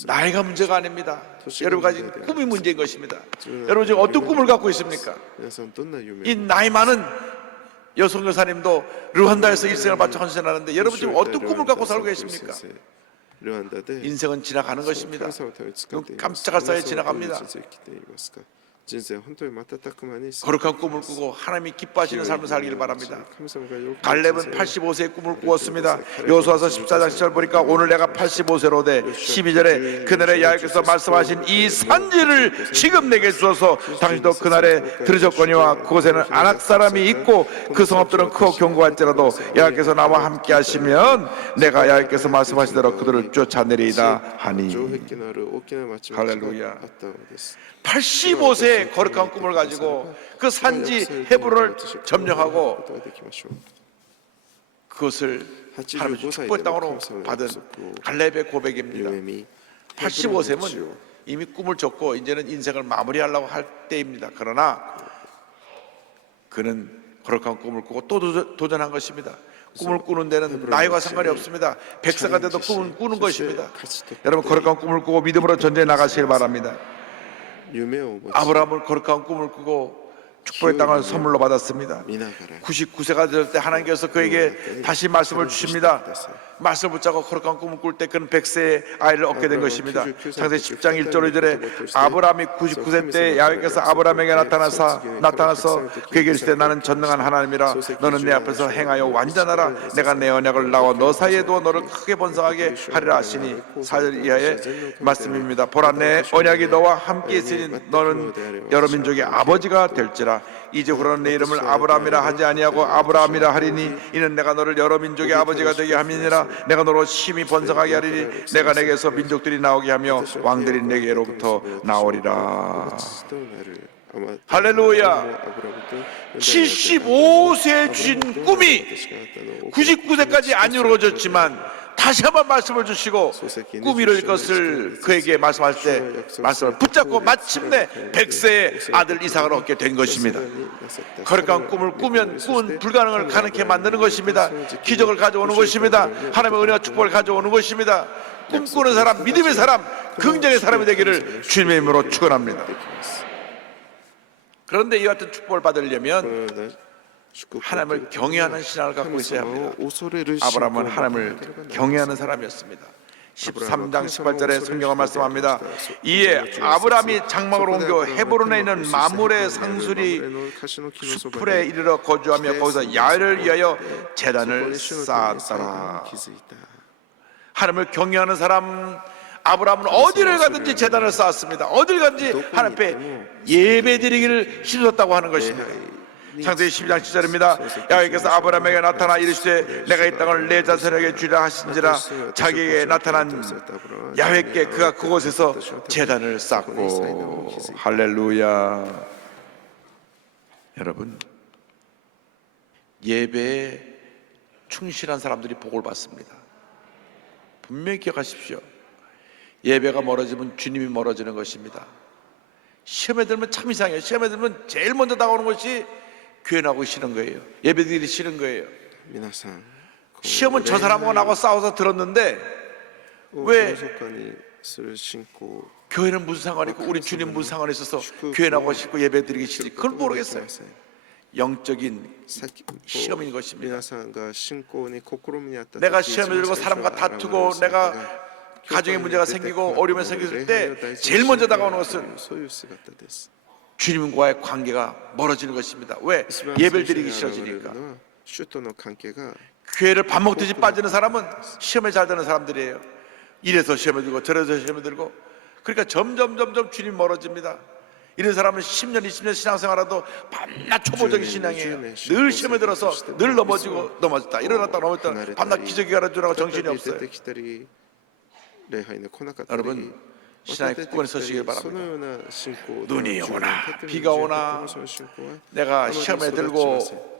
나이가 문제가 아닙니다. 여러분 가진 꿈이 문제인 것입니다. 여러분 지금 어떤 꿈을 갖고 있습니까? 이 나이 많은 여성교사님도 르완다에서 일생을 바쳐 헌신하는데 여러분 지금 어떤 꿈을 갖고 살고 계십니까? 인생은 지나가는 것입니다. 깜짝할 사이에 지나갑니다. 거룩한 꿈을 꾸고 하나님이 기뻐하시는 삶을 살기를 바랍니다. 갈렙은 85세의 꿈을 꾸었습니다. 여호수아서 14장 10절 보니까 오늘 내가 85세로 돼 12절에 그날에 야훼께서 말씀하신 이 산지를 지금 내게 주어서 당신도 그날에 들으셨거니와 그곳에는 아낙 사람이 있고 그 성읍들은 크고 견고할지라도 야훼께서 나와 함께 하시면 내가 야훼께서 말씀하신 대로 그들을 쫓아내리이다 하니. 할렐루야. 85세의 거룩한 꿈을 가지고 그 산지 헤브론을 점령하고 그것을 하나님의 축복의 땅으로 받은 갈렙의 고백입니다. 85세면 이미 꿈을 줬고 이제는 인생을 마무리하려고 할 때입니다. 그러나 그는 거룩한 꿈을 꾸고 또 도전한 것입니다. 꿈을 꾸는 데는 나이와 상관이 없습니다. 100세가 돼도 꿈을 꾸는 것입니다. 여러분 거룩한 꿈을 꾸고 믿음으로 전쟁에 나가시길 바랍니다. 아브라함은 거룩한 꿈을 꾸고 축복의 땅을 선물로 받았습니다. 99세가 될 때 하나님께서 그에게 다시 말씀을 주십니다. 말씀을 붙잡고 거룩한 꿈을 꿀 때 그는 100세의 아이를 얻게 된 것입니다. 창세기 10장 1절 2절에 아브라함이 99세 때 야훼께서 아브라함에게 나타나서 그에게 이르시되 나는 전능한 하나님이라 너는 내 앞에서 행하여 완전하라. 내가 내 언약을 나와 너 사이에 두어 너를 크게 번성하게 하리라 하시니 4절 이하의 말씀입니다. 보라 내 언약이 너와 함께 있으니 너는 여러 민족의 아버지가 될지라. 이제후로는 내 이름을 아브라함이라 하지 아니하고 아브라함이라 하리니 이는 내가 너를 여러 민족의 아버지가 되게 함이니라. 내가 너로 심히 번성하게 하리니 내가 내게서 민족들이 나오게 하며 왕들이 내게로부터 나오리라. 할렐루야. 75세에 주신 꿈이 99세까지 안 이루어졌지만 다시 한번 말씀을 주시고 꿈이 이룰 것을 그에게 말씀할 때 말씀을 붙잡고 마침내 100세의 아들 이삭을 얻게 된 것입니다. 거룩한 꿈을 꾸면 꿈은 불가능을 가능케 만드는 것입니다. 기적을 가져오는 것입니다. 하나님의 은혜와 축복을 가져오는 것입니다. 꿈꾸는 사람, 믿음의 사람, 긍정의 사람이 되기를 주님의 이름으로 축원합니다. 그런데 이와 같은 축복을 받으려면 하나님을 경외하는 신앙을 갖고 있어야 합니다. 아브라함은 하나님을 경외하는 사람이었습니다. 13장 18절에 성경을 말씀합니다. 이에 아브라함이 장막을 옮겨 헤브론에 있는 마물의 상수리 숲풀에 이르러 거주하며 거기서 야훼를 위하여 제단을 쌓았더라. 하나님을 경외하는 사람 아브라함은 어디를 가든지 제단을 쌓았습니다. 어디를 가든지 하나님 앞에 예배드리기를 힘썼다고 하는 것입니다. 창세기 12장 7절입니다. 야훼께서 아브라함에게 나타나 이르시되 내가 이 땅을 내 자손에게 주리라 하신지라. 자기에게 나타난 야훼께 그가 그곳에서 제단을 쌓고. 할렐루야. 여러분, 예배에 충실한 사람들이 복을 받습니다. 분명히 기억하십시오. 예배가 멀어지면 주님이 멀어지는 것입니다. 시험에 들면 참 이상해요. 시험에 들면 제일 먼저 다가오는 것이 교회 나오기 싫은 거예요. 예배드리기 싫은 거예요. 시험은 저 사람하고 나하고 싸워서 들었는데 왜 교회는 무슨 상관이 있고 우리 주님 무슨 상관이 있어서 교회 나오고 싶고 예배드리기 싫지? 그걸 모르겠어요. 영적인 시험인 것입니다. 내가 시험에 들고 사람과 다투고 내가 가정에 문제가 생기고 어려움이 생겼을 때 제일 먼저 다가오는 것은 주님과의 관계가 멀어지는 것입니다. 왜? 예배를 드리기 싫어지니까. 교회를 밥 먹듯이 빠지는 사람은 시험에 잘 되는 사람들이에요. 이래서 시험에 들고 저래서 시험에 들고. 그러니까 점점 주님이 멀어집니다. 이런 사람은 10년 20년 신앙생활하도 밤낮 초보적인 신앙이에요. 늘 시험에 들어서 늘 넘어지고 넘어졌다 일어났다 넘어졌다 밤낮 기저귀 갈아주라고 정신이 없어요. 여러분, 신앙의 굳건히 서시길 바랍니다. 눈이 오나 비가 오나 내가 시험에 들고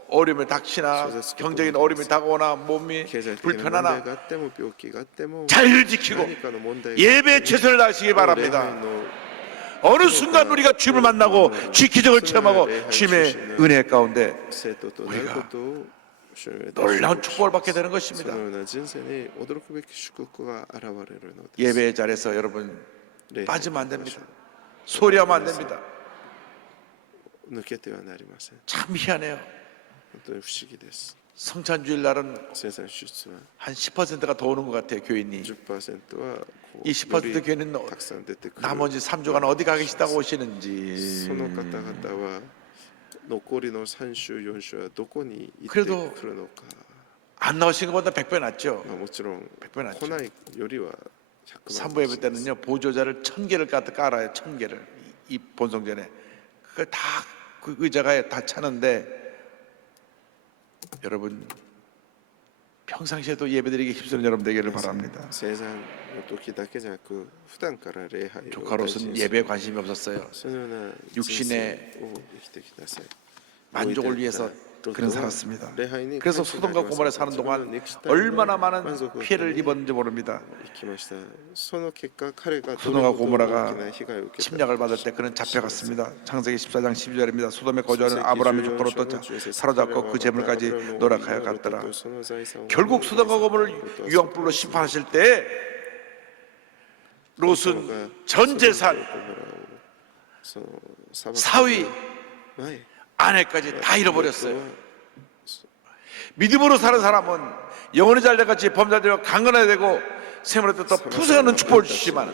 어려움을 닥치나 경제적인 어려움이 다가오나 몸이 불편하나 잘 지키고 예배에 최선을 다하시기 바랍니다. 어느 순간 우리가 주님을 만나고 주의 기적을 체험하고 주님의 은혜 가운데 우리가 놀라운 축복을 받게 되는 것입니다. 예배의 자리에서 여러분 빠지면 안 됩니다. 소리하면 안 됩니다. 참 희한해요. 성찬주일 날은 한 10%가 더 오는 것 같아요. 교인이. 이 10% 교인은 나머지 3주간 어디 가 계시다고 오시는지. 그래도 안 나오신 것보다 100배 낫죠. 100배 낫죠. 산부 예배 때는요 보조자를 1000개를 깔아요. 1000개를 이 본성전에. 그걸 다 그 의자가 다 차는데 여러분 평상시에도 예배드리기 힘쓰는 여러분 되기를 바랍니다. 조카로서는 예배에 관심이 없었어요. 육신의 만족을 위해서 그런 살았습니다. 그래서 소돔과 고모라에 사는 동안 얼마나 많은 피해를 입었는지 모릅니다. 소돔과 고모라가 침략을 받을 때 그는 잡혀갔습니다. 창세기 14장 12절입니다. 소돔에 거주하는 아브라함의 조카로 또 사로잡고 그 재물까지 노력하여 갔더라. 결국 소돔과 고모라를 유황불로 심판하실 때 롯은 전 재산, 사위, 아내까지 다 잃어버렸어요. 믿음으로 사는 사람은 영혼이 잘돼같이 범죄되고 강건해야 되고 생물에 또 푸세하는 축복을 주시지만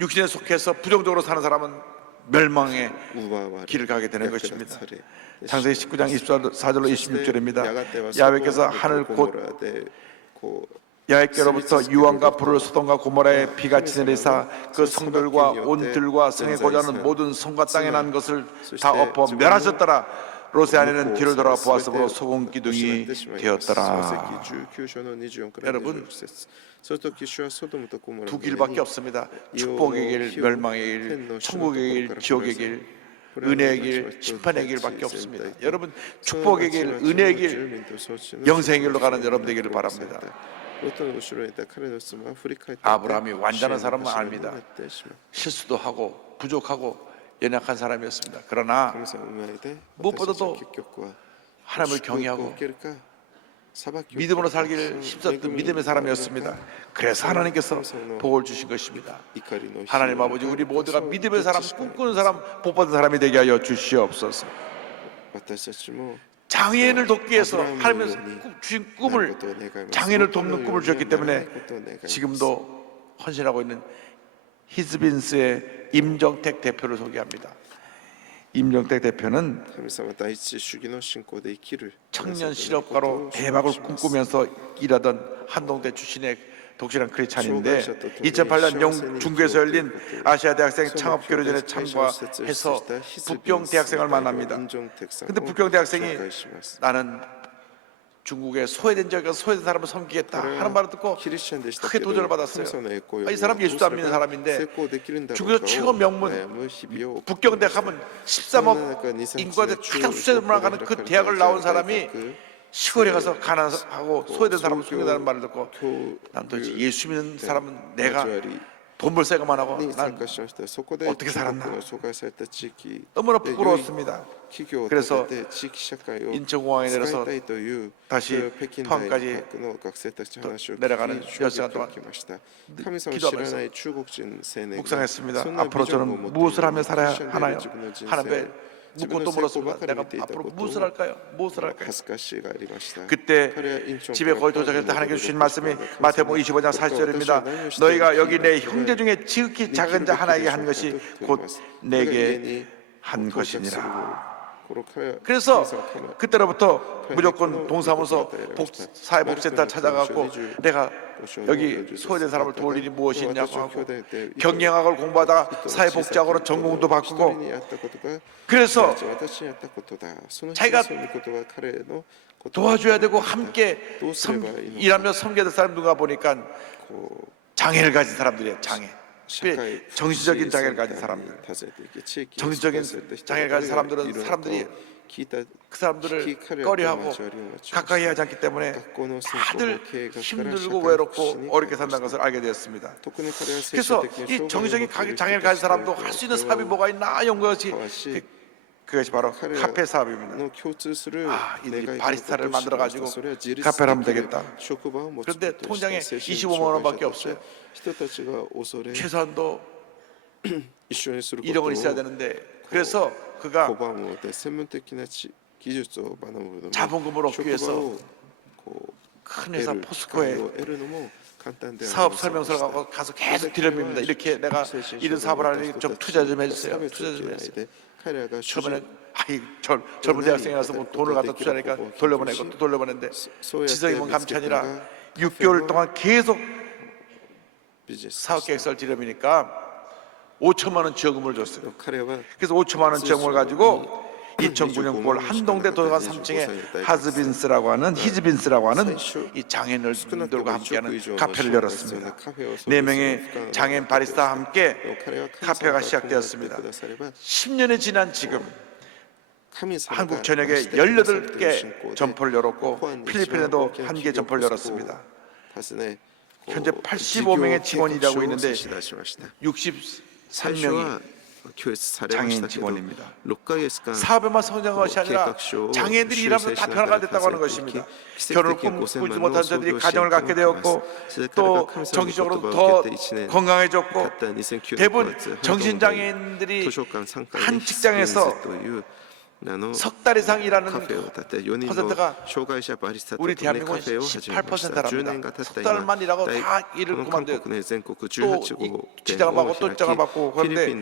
육신에 속해서 부정적으로 사는 사람은 멸망의 길을 가게 되는 것입니다. 창세기 19장 24절로 26절입니다. 야훼께서 하늘 곧 야훼께로부터 유황과 불을 소돔과 고모라에 비같이 내리사 그 성들과 온 들과 성에 거주하는 모든 성과 땅에 난 것을 다 엎어 멸하셨더라. 롯의 아내는 뒤를 돌아 보았으므로 소금 기둥이 되었더라. 여러분 두 길밖에 없습니다. 축복의 길, 멸망의 길, 천국의 길, 지옥의 길, 은혜의 길, 심판의 길밖에 없습니다. 여러분 축복의 길, 은혜의 길, 영생의 길로 가는 여러분 되기를 바랍니다. 아브라함이 완전한 사람은 아닙니다. 실수도 하고 부족하고 연약한 사람이었습니다. 그러나 무엇보다도 하나님을 경외하고 믿음으로 살기를 힘썼던 믿음의 사람이었습니다. 그래서 하나님께서 복을 주신 것입니다. 하나님 아버지, 우리 모두가 믿음의 사람, 꿈꾸는 사람, 복받은 사람이 되게 하여 주시옵소서. 장애인을 돕기 위해서 하나님께서 주신 꿈을, 장애인을 돕는 꿈을 주셨기 때문에 지금도 헌신하고 있는 히즈빈스의 임정택 대표를 소개합니다. 임정택 대표는 神様第一主義の信仰で生きる 청년 실업가로 대박을 꿈꾸면서 일하던 한동대 출신의 독실한 크리스찬인데 2008년 영중국에서 열린 아시아 대학생 창업 교류전에 참가해서 북경 대학생을 만납니다. 근데 북경 대학생이 나는 중국에 소외된 지역에서 소외된 사람을 섬기겠다 하는 말을 듣고 크게 도전을 받았어요. 이 사람 예수도 안 믿는 사람인데 중국에서 최고 명문 북경 대학 하면 13억 인구가 가장 수세대로 나가는 그 대학을 나온 사람이 시골에 가서 가난하고 소외된 사람을 섬긴다는 말을 듣고 난 도대체 예수 믿는 사람은 내가 돈 벌 생각만 하고 난 어떻게 살았나 너무나 부끄러웠습니다. 그래서 인천공항에 내려서 다시 포항까지 내려가는 10시간 동안 기도하면서 묵상했습니다. 앞으로 저는 무엇을 하며 살아야 하나요? 하나님께 묻고 또 물었습니다. 내가 앞으로 무엇을 할까요? 무엇을 할까요? 그때 집에 거의 도착할 때 하나님께서 주신 말씀이 마태복음 25장 40절입니다. 너희가 여기 내 형제 중에 지극히 작은 자 하나에게 한 것이 곧 내게 한 것이니라. 그래서 그때로부터 무조건 동사무소 사회복지센터 찾아가고 내가 여기 소외된 사람을 도울 일이 무엇이 있냐고 하고 경영학을 공부하다가 사회복지학으로 전공도 바꾸고 그래서 자기가 도와줘야 되고 함께 일하며 섬겨야 될 사람 누가 보니까 장애를 가진 사람들이에요. 장애. 정신적인 장애를 가진 사람들, 정신적인 장애를 가진 사람들은 사람들이 그 사람들을 꺼려하고 가까이 하지 않기 때문에 다들 힘들고 외롭고 어렵게 산다는 것을 알게 되었습니다. 그래서 이 정신적인 장애를 가진 사람도 할 수 있는 사업이 뭐가 있나 연구한 것이 그것이 바로 카페 사업입니다. 이들이 바리스타를 만들어 가지고 카페를 하면 되겠다. 그런데 통장에 25만 원밖에 없어요. 최소한도 1억은 있어야 되는데 그래서 그가 자본금을 얻기 위해서 큰 회사 포스코에 사업 설명서를 갖고 가서 계속 들여밉니다. 이렇게 내가 이런 사업을 하려니 좀 투자 좀 해주세요. 투자 좀 해주세요. 처음에는 젊은 대학생이라서 뭐 돈을 갖다 투자하니까 돌려보내고 또 돌려보냈는데 지성이면 감치 아니라 6개월 동안 계속 사업 계획서를 들여미니까 5천만 원 지원금을 줬어요. 그래서 5천만 원 지원금을 가지고 2009년 9월 한동대 도서관 3층에 히즈빈스라고 하는 이 장애인들과 함께하는 카페를 열었습니다. 4명의 장애인 바리스타와 함께 카페가 시작되었습니다. 10년이 지난 지금 한국 전역에 18개 점포를 열었고 필리핀에도 1개 점포를 열었습니다. 현재 85명의 직원이 일하고 있는데 63명이 장애인 직원입니다. 사업에만 성장한 것이 아니라 장애인들이 일하면서 다 변화가 됐다고 하는 것입니다. 결혼을 꿈꾸지 못한 자들이 가정을 갖게 되었고 또 정신적으로 더 건강해졌고 대부분 정신장애인들이 한 직장에서 석 달 이상 일하는 퍼센트가 우리 대한민국은 18%랍니다. 석 달만 일하고 다 일을 그만둬요. 또 지장을 받고 또 지장을 받고 그런데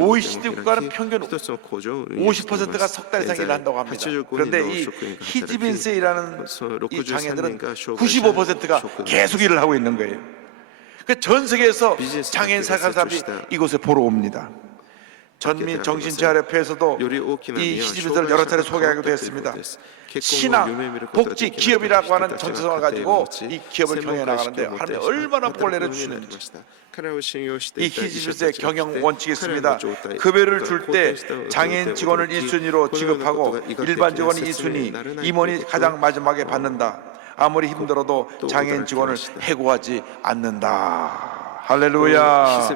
OECD 국가는 평균 50%가 석 달 이상 일을 한다고 합니다. 그런데 이 히즈빈스에 일하는 이 장애인들은 95%가 계속 일을 하고 있는 거예요. 그러니까 전 세계에서 장애인 생활하는 사람들이 이곳에 보러 옵니다. 전민 정신재활협회에서도 이 히즈빈스를 여러 차례 소개하기도 했습니다. 신학, 복지, 기업이라고 하는 정체성을 가지고 이 기업을 경영해 나가는데 하나님이 얼마나 복을 내려주시는지. 이 히즈빈스의 경영 원칙이 있습니다. 급여를 줄 때 장애인 직원을 1순위로 지급하고 일반 직원이 2순위, 임원이 가장 마지막에 받는다. 아무리 힘들어도 장애인 직원을 해고하지 않는다. 할렐루야.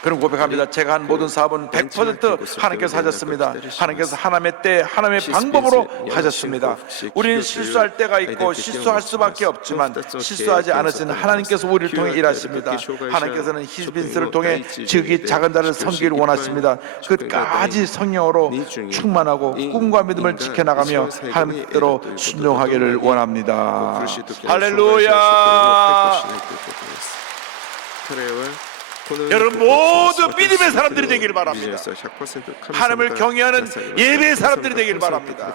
그럼 고백합니다. 제가 한 모든 사업은 100% 하나님께서 하셨습니다. 하나님께서 하나님의 때, 하나님의 방법으로 하셨습니다. 우리는 실수할 때가 있고 실수할 수밖에 없지만 실수하지 않으시는 하나님께서 우리를 통해 일하십니다. 하나님께서는 히스빈스를 통해 지극히 작은 자를 섬기기를 원하십니다. 끝까지 성령으로 충만하고 꿈과 믿음을 지켜나가며 하나님께로 순종하기를 원합니다. 할렐루야. 여러분 모두 믿음의 사람들이 되기를 바랍니다. 하나님을 경외하는 예배의 사람들이 되기를 바랍니다.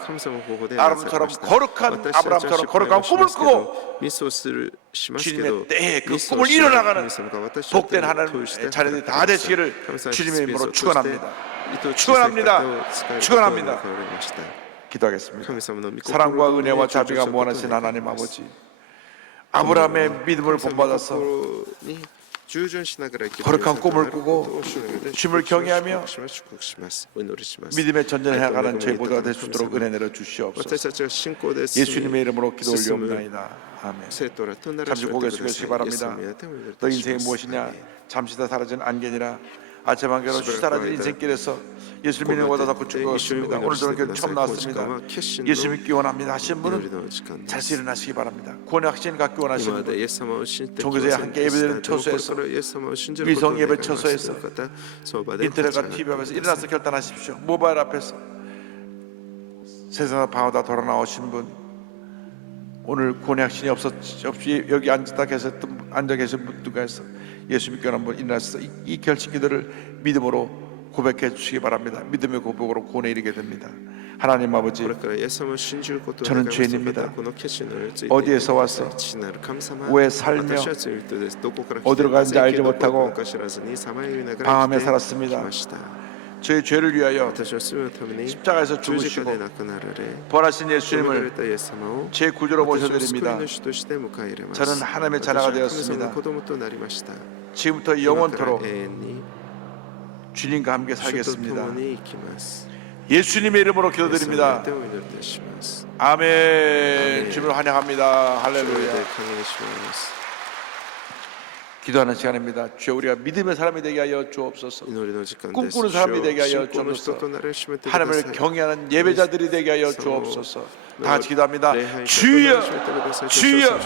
아론처럼 거룩한 아브라함처럼 거룩한 꿈을 꾸고 주님의 때에 그 꿈을 이뤄나가는 복된 하나님의 자녀들이 다 되시기를 주님의 이름으로 축원합니다. 축원합니다. 축원합니다. 기도하겠습니다. 사랑과 은혜와 자비가 무한하신 하나님 아버지, 아브라함의 믿음을 본받아서 거룩한 꿈을 꾸고 주님을 경외하며 믿음의 전쟁을 해나가는 저희 모두가 될 수 있도록 은혜 내려 주시옵소서. 예수님의 이름으로 기도 올리옵나이다. 아멘. 잠시 고개 숙이시기 바랍니다. 너 인생이 무엇이냐? 잠시 다 사라진 안개니라. 아침 한개로 사라진 인생길에서 예수를 믿는 것보다 더 구축되었습니다. 오늘 저는 교회 처음 나왔습니다. 예수 믿기 원합니다 하신 분은 다시 일어나시기 바랍니다. 구원의 확신 갖기 원하시는 분, 종교제에 함께 예배드리는 처소에서, 위성 예배 처소에서, 인터넷과 TV 앞에서 일어나서 결단하십시오. 모바일 앞에서 세상의 방어다 돌아 나오신 분, 오늘 구원의 확신이 없이 여기 앉아 계신 분 중에서 예수 믿기 원하는 분 일어나서 이 결심기도를 믿음으로 고백해 주시기 바랍니다. 믿음의 고백으로 구원에 이르게 됩니다. 하나님 아버지, 저는 죄인입니다. 어디에서 와서 왜 살며 어디로 가는지 알지 못하고 방황에 살았습니다. 저의 죄를 위하여 십자가에서 죽으시고 부활하신 예수님을 제 구주로 모셔드립니다. 저는 하나님의 자녀가 되었습니다. 지금부터 영원토록 주님과 함께 살겠습니다. 예수님의 이름으로 기도드립니다. 아멘. 주님을 환영합니다. 할렐루야. 기도하는 시간입니다. 주여, 우리가 믿음의 사람이 되게 하여 주옵소서. 꿈꾸는 사람이 되게 하여 주옵소서. 하나님을 경외하는 예배자들이 되게 하여 주옵소서. 다 같이 기도합니다. 주여, 주여,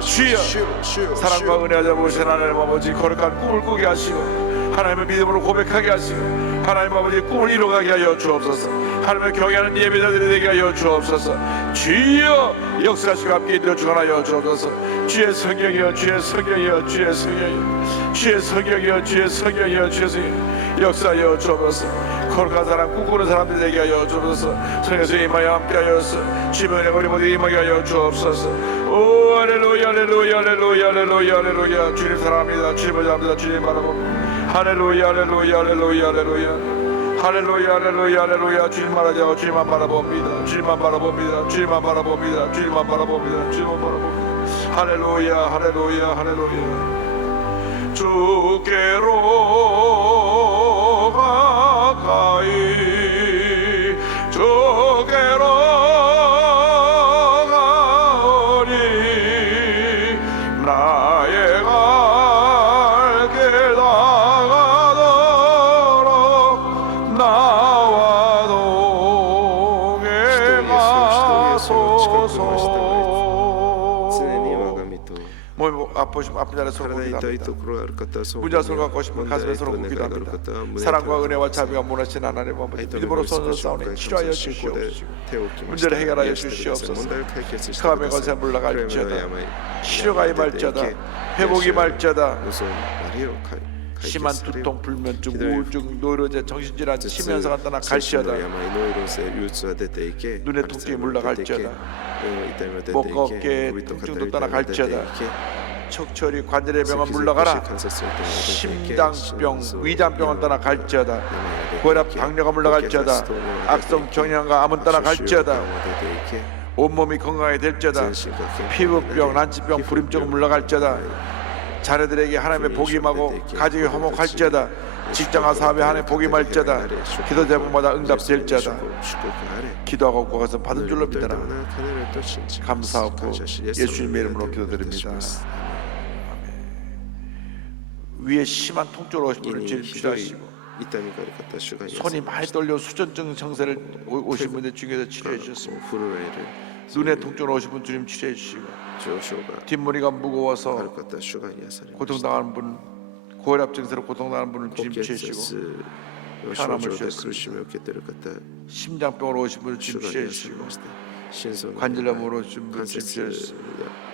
주여. 사랑과 은혜가 잡으신 하나님 아버지, 거룩한 꿈을 꾸게 하시고 하나님의 믿음으로 고백하게 하시고 하나님 아버지 꿈을 이루어가게 하여 주옵소서. 하나님을 경외하는 예배자들이 되게 하여 주옵소서. 주여, 역사하시고 함께 이끌어 주관하여 주옵소서. 주의 성경이여, 주의 성경이여, 주의 성경이여, 주의 성경이여, 주의 성경이여, 주의 성경이여, 역사하여 주옵소서. 거룩한 사람, 꿈꾸는 사람들 되게 하여 주옵소서. 성령께서 임하여 함께하여서 주님의 우리 모두 임하게 하여 주옵소서. 오 할렐루야, 할렐루야, 할렐루야, 할렐루야, 할렐루야. 주님 사랑합니다. 주님을 사랑합니다. 주님 바라봅니다. 할렐루야, 할렐루야, 할렐루야, 할렐루야. 할렐루야, 할렐루야, 할렐루야. 주님 말하자. 주님만 바라봅니다. 주님만 바라봅니다. 주님만 바라봅니다. 주님만 바라봅니다. 주님만 바라봅니다. 할렐루야, 할렐루야, 할렐루야. 주께로 가까이, 주께로 가오니 나의 갈 길 다가도록 나와 동행하소서. 몸이 아프시면 아픈 자리에 손을 굽기도합니다. 무자 손을 갖고 싶으면 가슴에 손을 굽기도합니다. 사랑과 은혜와 자비가 무너진 하나님 아버지, 믿음으로 손을 싸우니 치료하여 주시옵소서. 문제를 해결하여 주시옵소서. 흑암의 권세 물러갈지어다. 치료가 임할지어다. 회복이 임할지어다. 심한 두통, 불면증, 우울증, 노이로제, 정신질환, 치면서가 떠나 갈지어다. 눈의 통증이 물러갈지어다. 목과 어깨 통증도 떠나 갈지어다. 척철이 관절의 병은 물러가라. 심장병, 위장병은 떠나 갈지어다. 고혈압, 당뇨가 물러갈지어다. 악성 정령과 암은 떠나 갈지어다. 온몸이 건강하게 될지어다. 피부병, 난치병, 불임증은 물러갈지어다. 자녀들에게 하나님의 복이 임하고 가정이 화목할지어다. 직장과 사업에 하나님의 복이 임할지어다. 기도 제목마다 응답될지어다. 기도하고 구하서 받은 줄로 믿어라. 감사하고 예수님의 이름으로 기도드립니다. 아멘. 위에 심한 통증으로 오신 분을 胃に 주님 ひどい 치료하시고 痛みがある方主が癒さ 손이 れま 많이 した 떨려 수전증 증세를 오신 분들 중에서 치료해 こ 주셨습니다. う震える 눈에 통증으로 오신 분 주님 치료해 주시고 上昇が 뒷머리가 ある 무거워서 方主が癒されました 고통당하는 분, 고혈압 증세로 고통당하는 분을 高 주님 血 치료해 圧 주시고 の症状で苦しみを受けている方 심장병으로 오신 분을 主 주님 が 치료해 癒され 주시고 ました心臓の 관절염으로 오신 분을 関 주님 節 치료해 주시고 や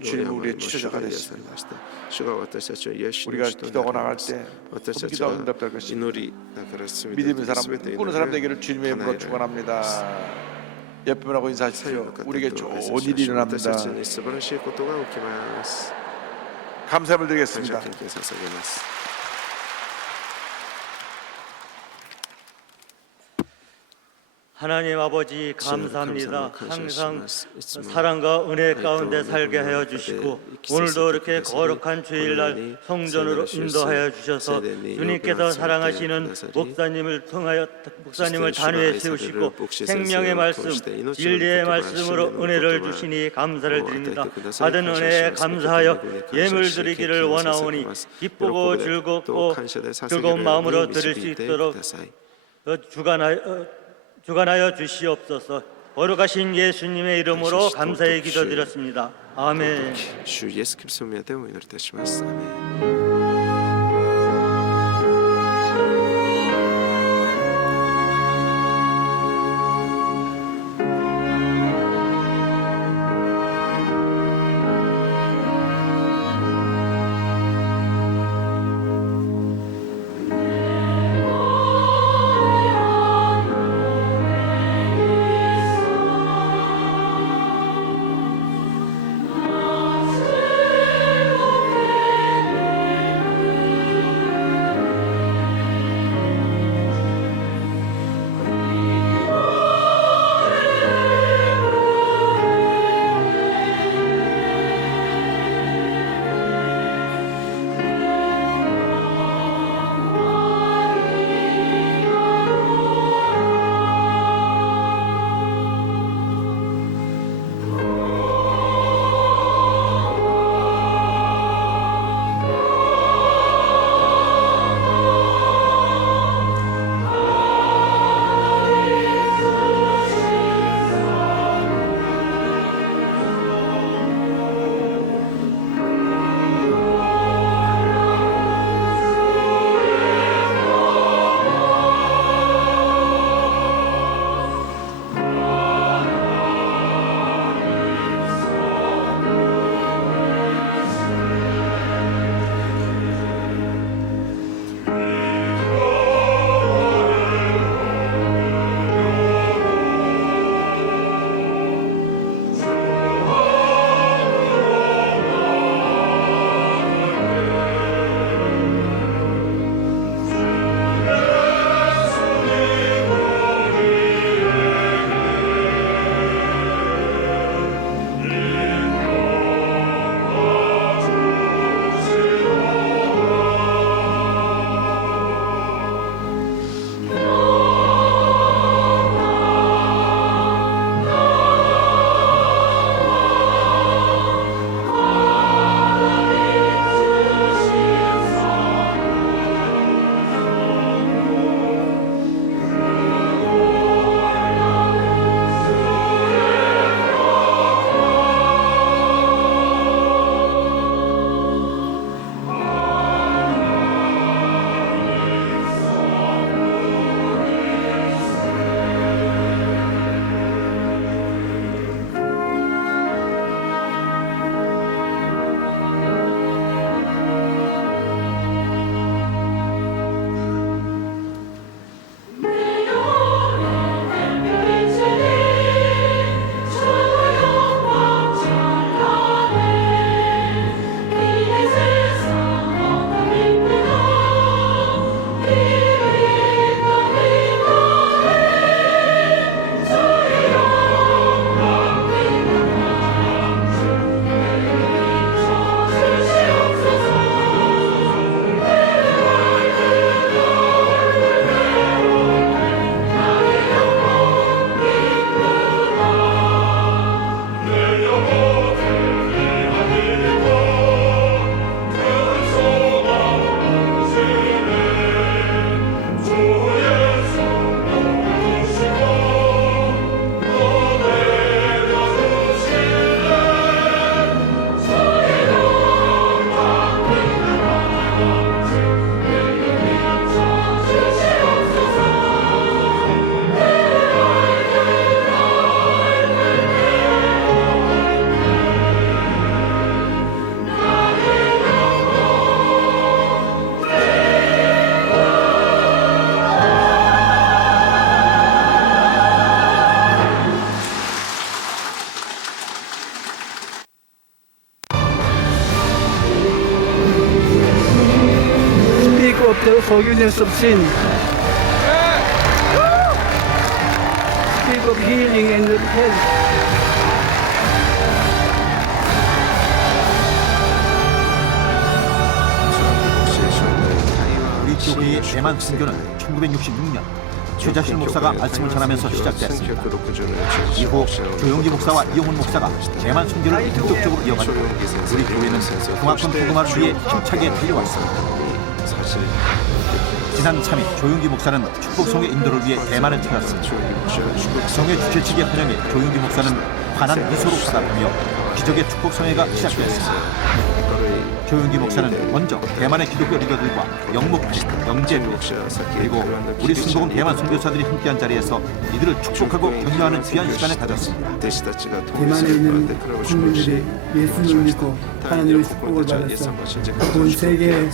주님은 病 우리의 の主 치료자가 が癒され 되십니다. ました主が私たちを癒しの 우리가 主とな 기도하고 りま 나갈 す 때 私 모든 たち 기도가 が 응답될 것입니다. 祈りながら全て 믿음의 の 사람, 全て 꿈꾸는 사람 되기를 주님의 이름으로 叶えられ 축원합니다. 옆에 분하고 左右 인사하십시오. の方 우리에게 と 좋은 挨拶し 일이 ましょう私たち 일어납니다. に素晴らしいことが起きます 감사함을 感謝 드리겠습니다. 献金捧げます 하나님 아버지 감사합니다. 항상 사랑과 은혜 가운데 살게 하여 주시고 오늘도 이렇게 거룩한 주일날 성전으로 인도하여 주셔서 주님께서 사랑하시는 목사님을 단위에 세우시고 생명의 말씀, 진리의 말씀으로 은혜를 주시니 감사를 드립니다. 받은 은혜에 감사하여 예물 드리기를 원하오니 기쁘고 즐겁고 즐거운 마음으로 드릴 수 있도록 주관하여 주시옵소서. 거룩하신 예수님의 이름으로 감사의 기도드렸습니다. 아멘. 主イエス・キリストの皆でお祈りいたしますアーメン forgiveness of sin, spirit of healing and health. 우리 교회의 대만 선교는 1966년 최자실 목사가 말씀을 전하면서 시작됐습니다. 이후 조용기 목사와 이용훈 목사가 대만 선교를 본격적으로 이어갔고 우리 교회는 동학권 복음화를 위해 힘차게 달려왔습니다. 지난 3일 조용기 목사는 축복성의 인도를 위해 대만을 찾았습니다. 성의 주최 측의 환영에 조용기 목사는 환한 미소로 받아들며 기적의 축복성회가 시작됐습니다. 조용기 목사는 먼저 대만의 기독교 리더들과 영목회, 영재회 그리고 우리 순복음 대만 선교사들이 함께한 자리에서 이들을 축복하고 격려하는 귀한 시간을 가졌습니다. 대만에 있는 국민들이 예수를 믿고 하나님의 축복을 받아서 온 세계에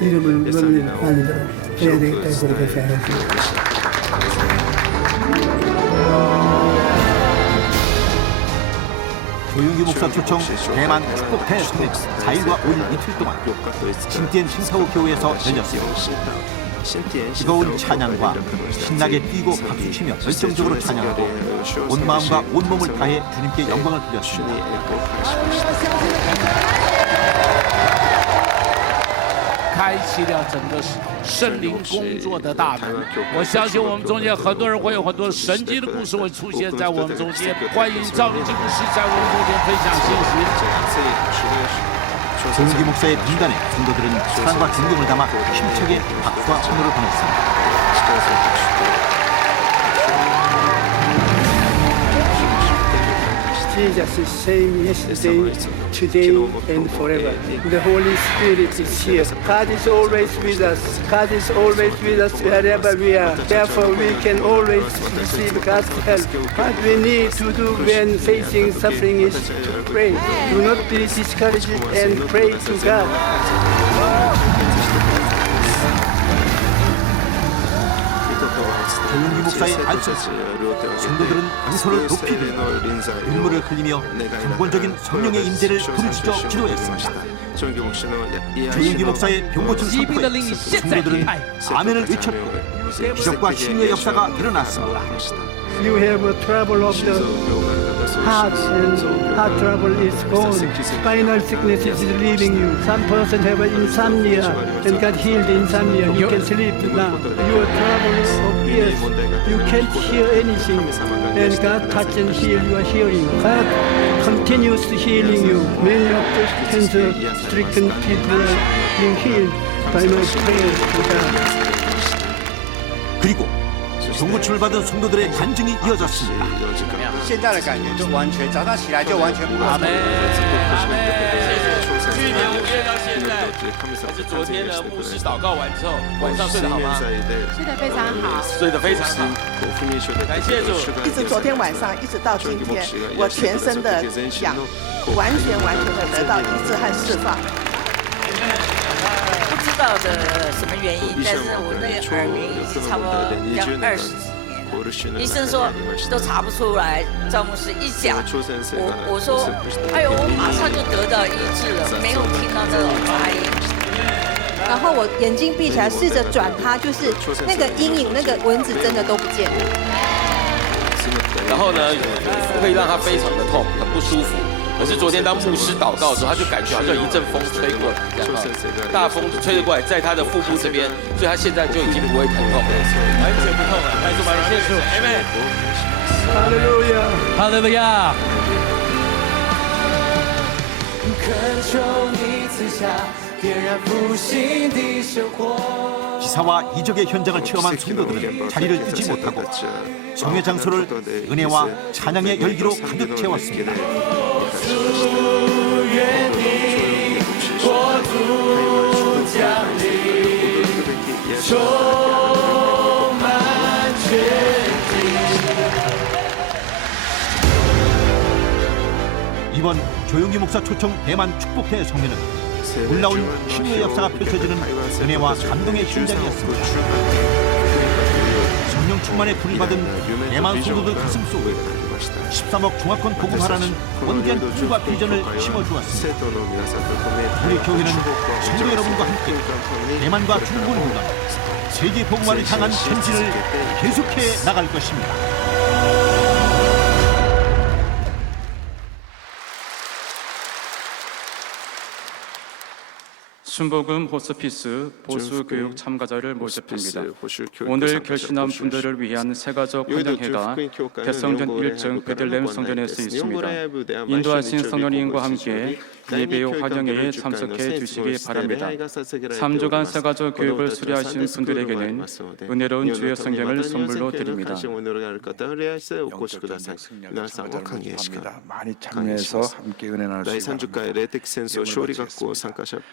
이름을 널리 알리도록 해야 되겠다고 그렇게 생각했습니다. 조용기 목사 초청 대만 축복 대성회 4일과 5일 이틀 동안 신티엔 칭사오 교회에서 열렸습니다. 뜨거운 찬양과 신나게 뛰고 박수치며 열정적으로 찬양하고 온 마음과 온 몸을 다해 주님께 영광을 드렸습니다. 开启了整个圣灵工作的大门。我相信我们中间很多人会有很多神迹的故事会出现在我们中间。欢迎赵明基牧师在我们中间分享信息。 조용기 목사의 등단에 성도들은 사랑과 존경을 담아 힘차게 박수와 환호를 보냈습니다. Jesus is same yesterday, today, and forever. The Holy Spirit is here. God is always with us. God is always with us wherever we are. Therefore, we can always receive God's help. What we need to do when facing suffering is to pray. Do not be discouraged and pray to God. 조용기 목사의 알수 성도들은 두 손을 높이 들고 눈물을 흘리며 근본적인 성령의 임재를 부르짖어 기도했습니다. 조용기 목사의 병고침 선포에 성도들은 아멘을 외쳤고 기적과 신유의 역사가 일어났습니다. You have a trouble of the heart, and heart trouble is gone. Spinal sickness is leaving you. Some person have insomnia and got healed insomnia. You can sleep now. Your trouble of ears, you can't hear anything, and God touch and heal your hearing. God continues healing you. Many of the cancer-stricken people are being healed by my prayer to God. 그리고 병고침을 받은 성도들의 간증이 이어졌습니다. 现在的感觉就完全早上起来就完全不一样。阿门，阿门。去年5月到现在，还是昨天呢？牧师祷告完之后，晚上睡得好吗？睡得非常好，睡得非常好。感谢主。一直昨天晚上一直到今天，我全身的痒完全的得到医治和释放。不知道的什么原因，但是我那个耳鸣已经差不多将20几年了。医生说都查不出来，赵牧师一讲，我说，哎呦，我马上就得到医治了，没有听到这种杂音。然后我眼睛闭起来，试着转它，就是那个阴影、那个蚊子真的都不见了。然后呢，会让他非常的痛，很不舒服。可是昨天当牧师祷告的时候，他就感觉好像一阵风吹过来，这样大风吹了过来，在他的腹部这边，所以他现在就已经不会疼痛了，完全不痛了。来，主，感谢主，阿门。哈利路亚，哈利路亚。 기사와 이적의 현장을 체험한 성도들은 자리를 뜨지 못하고 성회 장소를 은혜와 찬양의 열기로 가득 채웠습니다. 이번 조용기 목사 초청 대만 축복회 성회는 놀라운 신유의 역사가 펼쳐지는 은혜와 감동의 현장이었습니다. 성령 성령 충만에 불이 받은 대만 성도들 가슴 속에 13억 종합권 보급하라는 원대한 꿈과 비전을 심어주었습니다. 우리 교회는 성도 여러분과 함께 대만과 중국을 무관 세계 복음화를 향한 전진을 계속해 나갈 것입니다. 순복음 호스피스 보수 교육 참가자를 모집합니다. 오늘 결신한 분들을 위한 세가족 환영회가 개성전 1층 베들레헴 성전에서 있습니다. 인도하신 성령님과 함께 예배 후 환영회에 참석해 주시기 바랍니다. 3주간 세가족 교육을 수료하신 분들에게는 은혜로운 주의 성경을 선물로 드립니다. 많이 참여해서 함께 은혜 나눌 수 있습니다.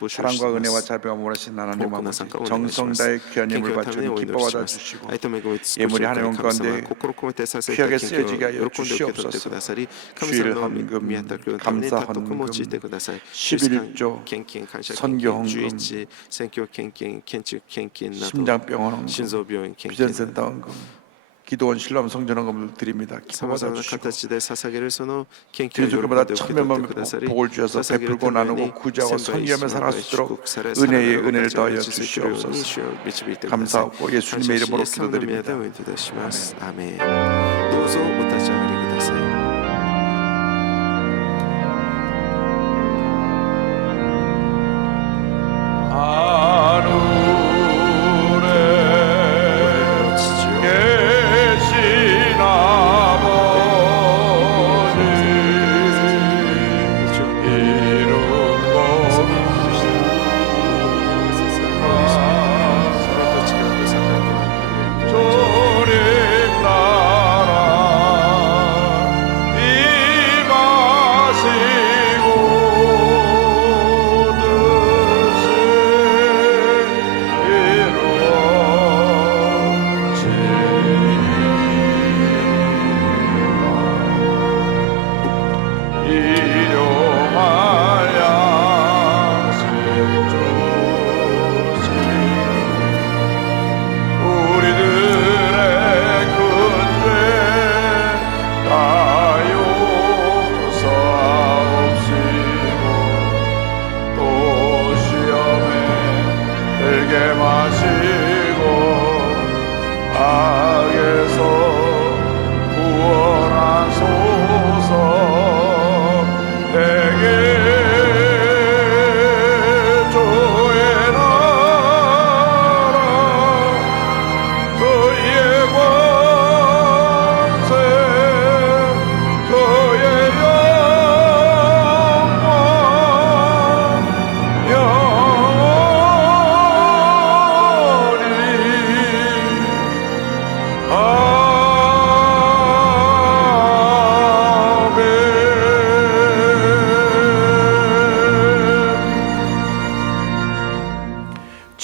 사랑과 은혜와 자비와 원하신 하나님 아버지 정성다의 귀한 예물 바쳐 기뻐받아 주시고 예물이 하나님 가운데 귀하게 쓰여지게 하여 주시옵소서. 주일 헌금, 감사 헌금, 11조, 선교 헌금, 심장병원 헌금, 비전센터 헌금, 기도원 신람 성전 헌금을 드립니다. 기뻐받아 주시고 기도주마다 천명만 복을 주셔서 베풀고 나누고 구제하고 선교하며 살아갈 수 있도록 은혜의 은혜를 더하여 주시옵소서. 감사하고 예수님의 이름으로 기도드립니다. 아멘.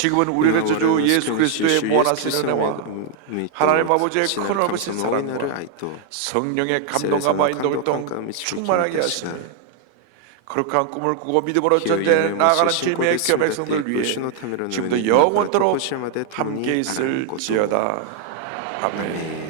지금은 우리의 주 예수 그리스도의 무한하신 은혜와 하나님 아버지의 큰 넓으신 사랑과 성령의 감동과 인도를 충만하게 하시니 거룩한 꿈을 꾸고 믿음으로 전쟁에 나아가는 주님의 귀한 백성들 위해 지금도 영원토록 함께 있을지어다. 아멘.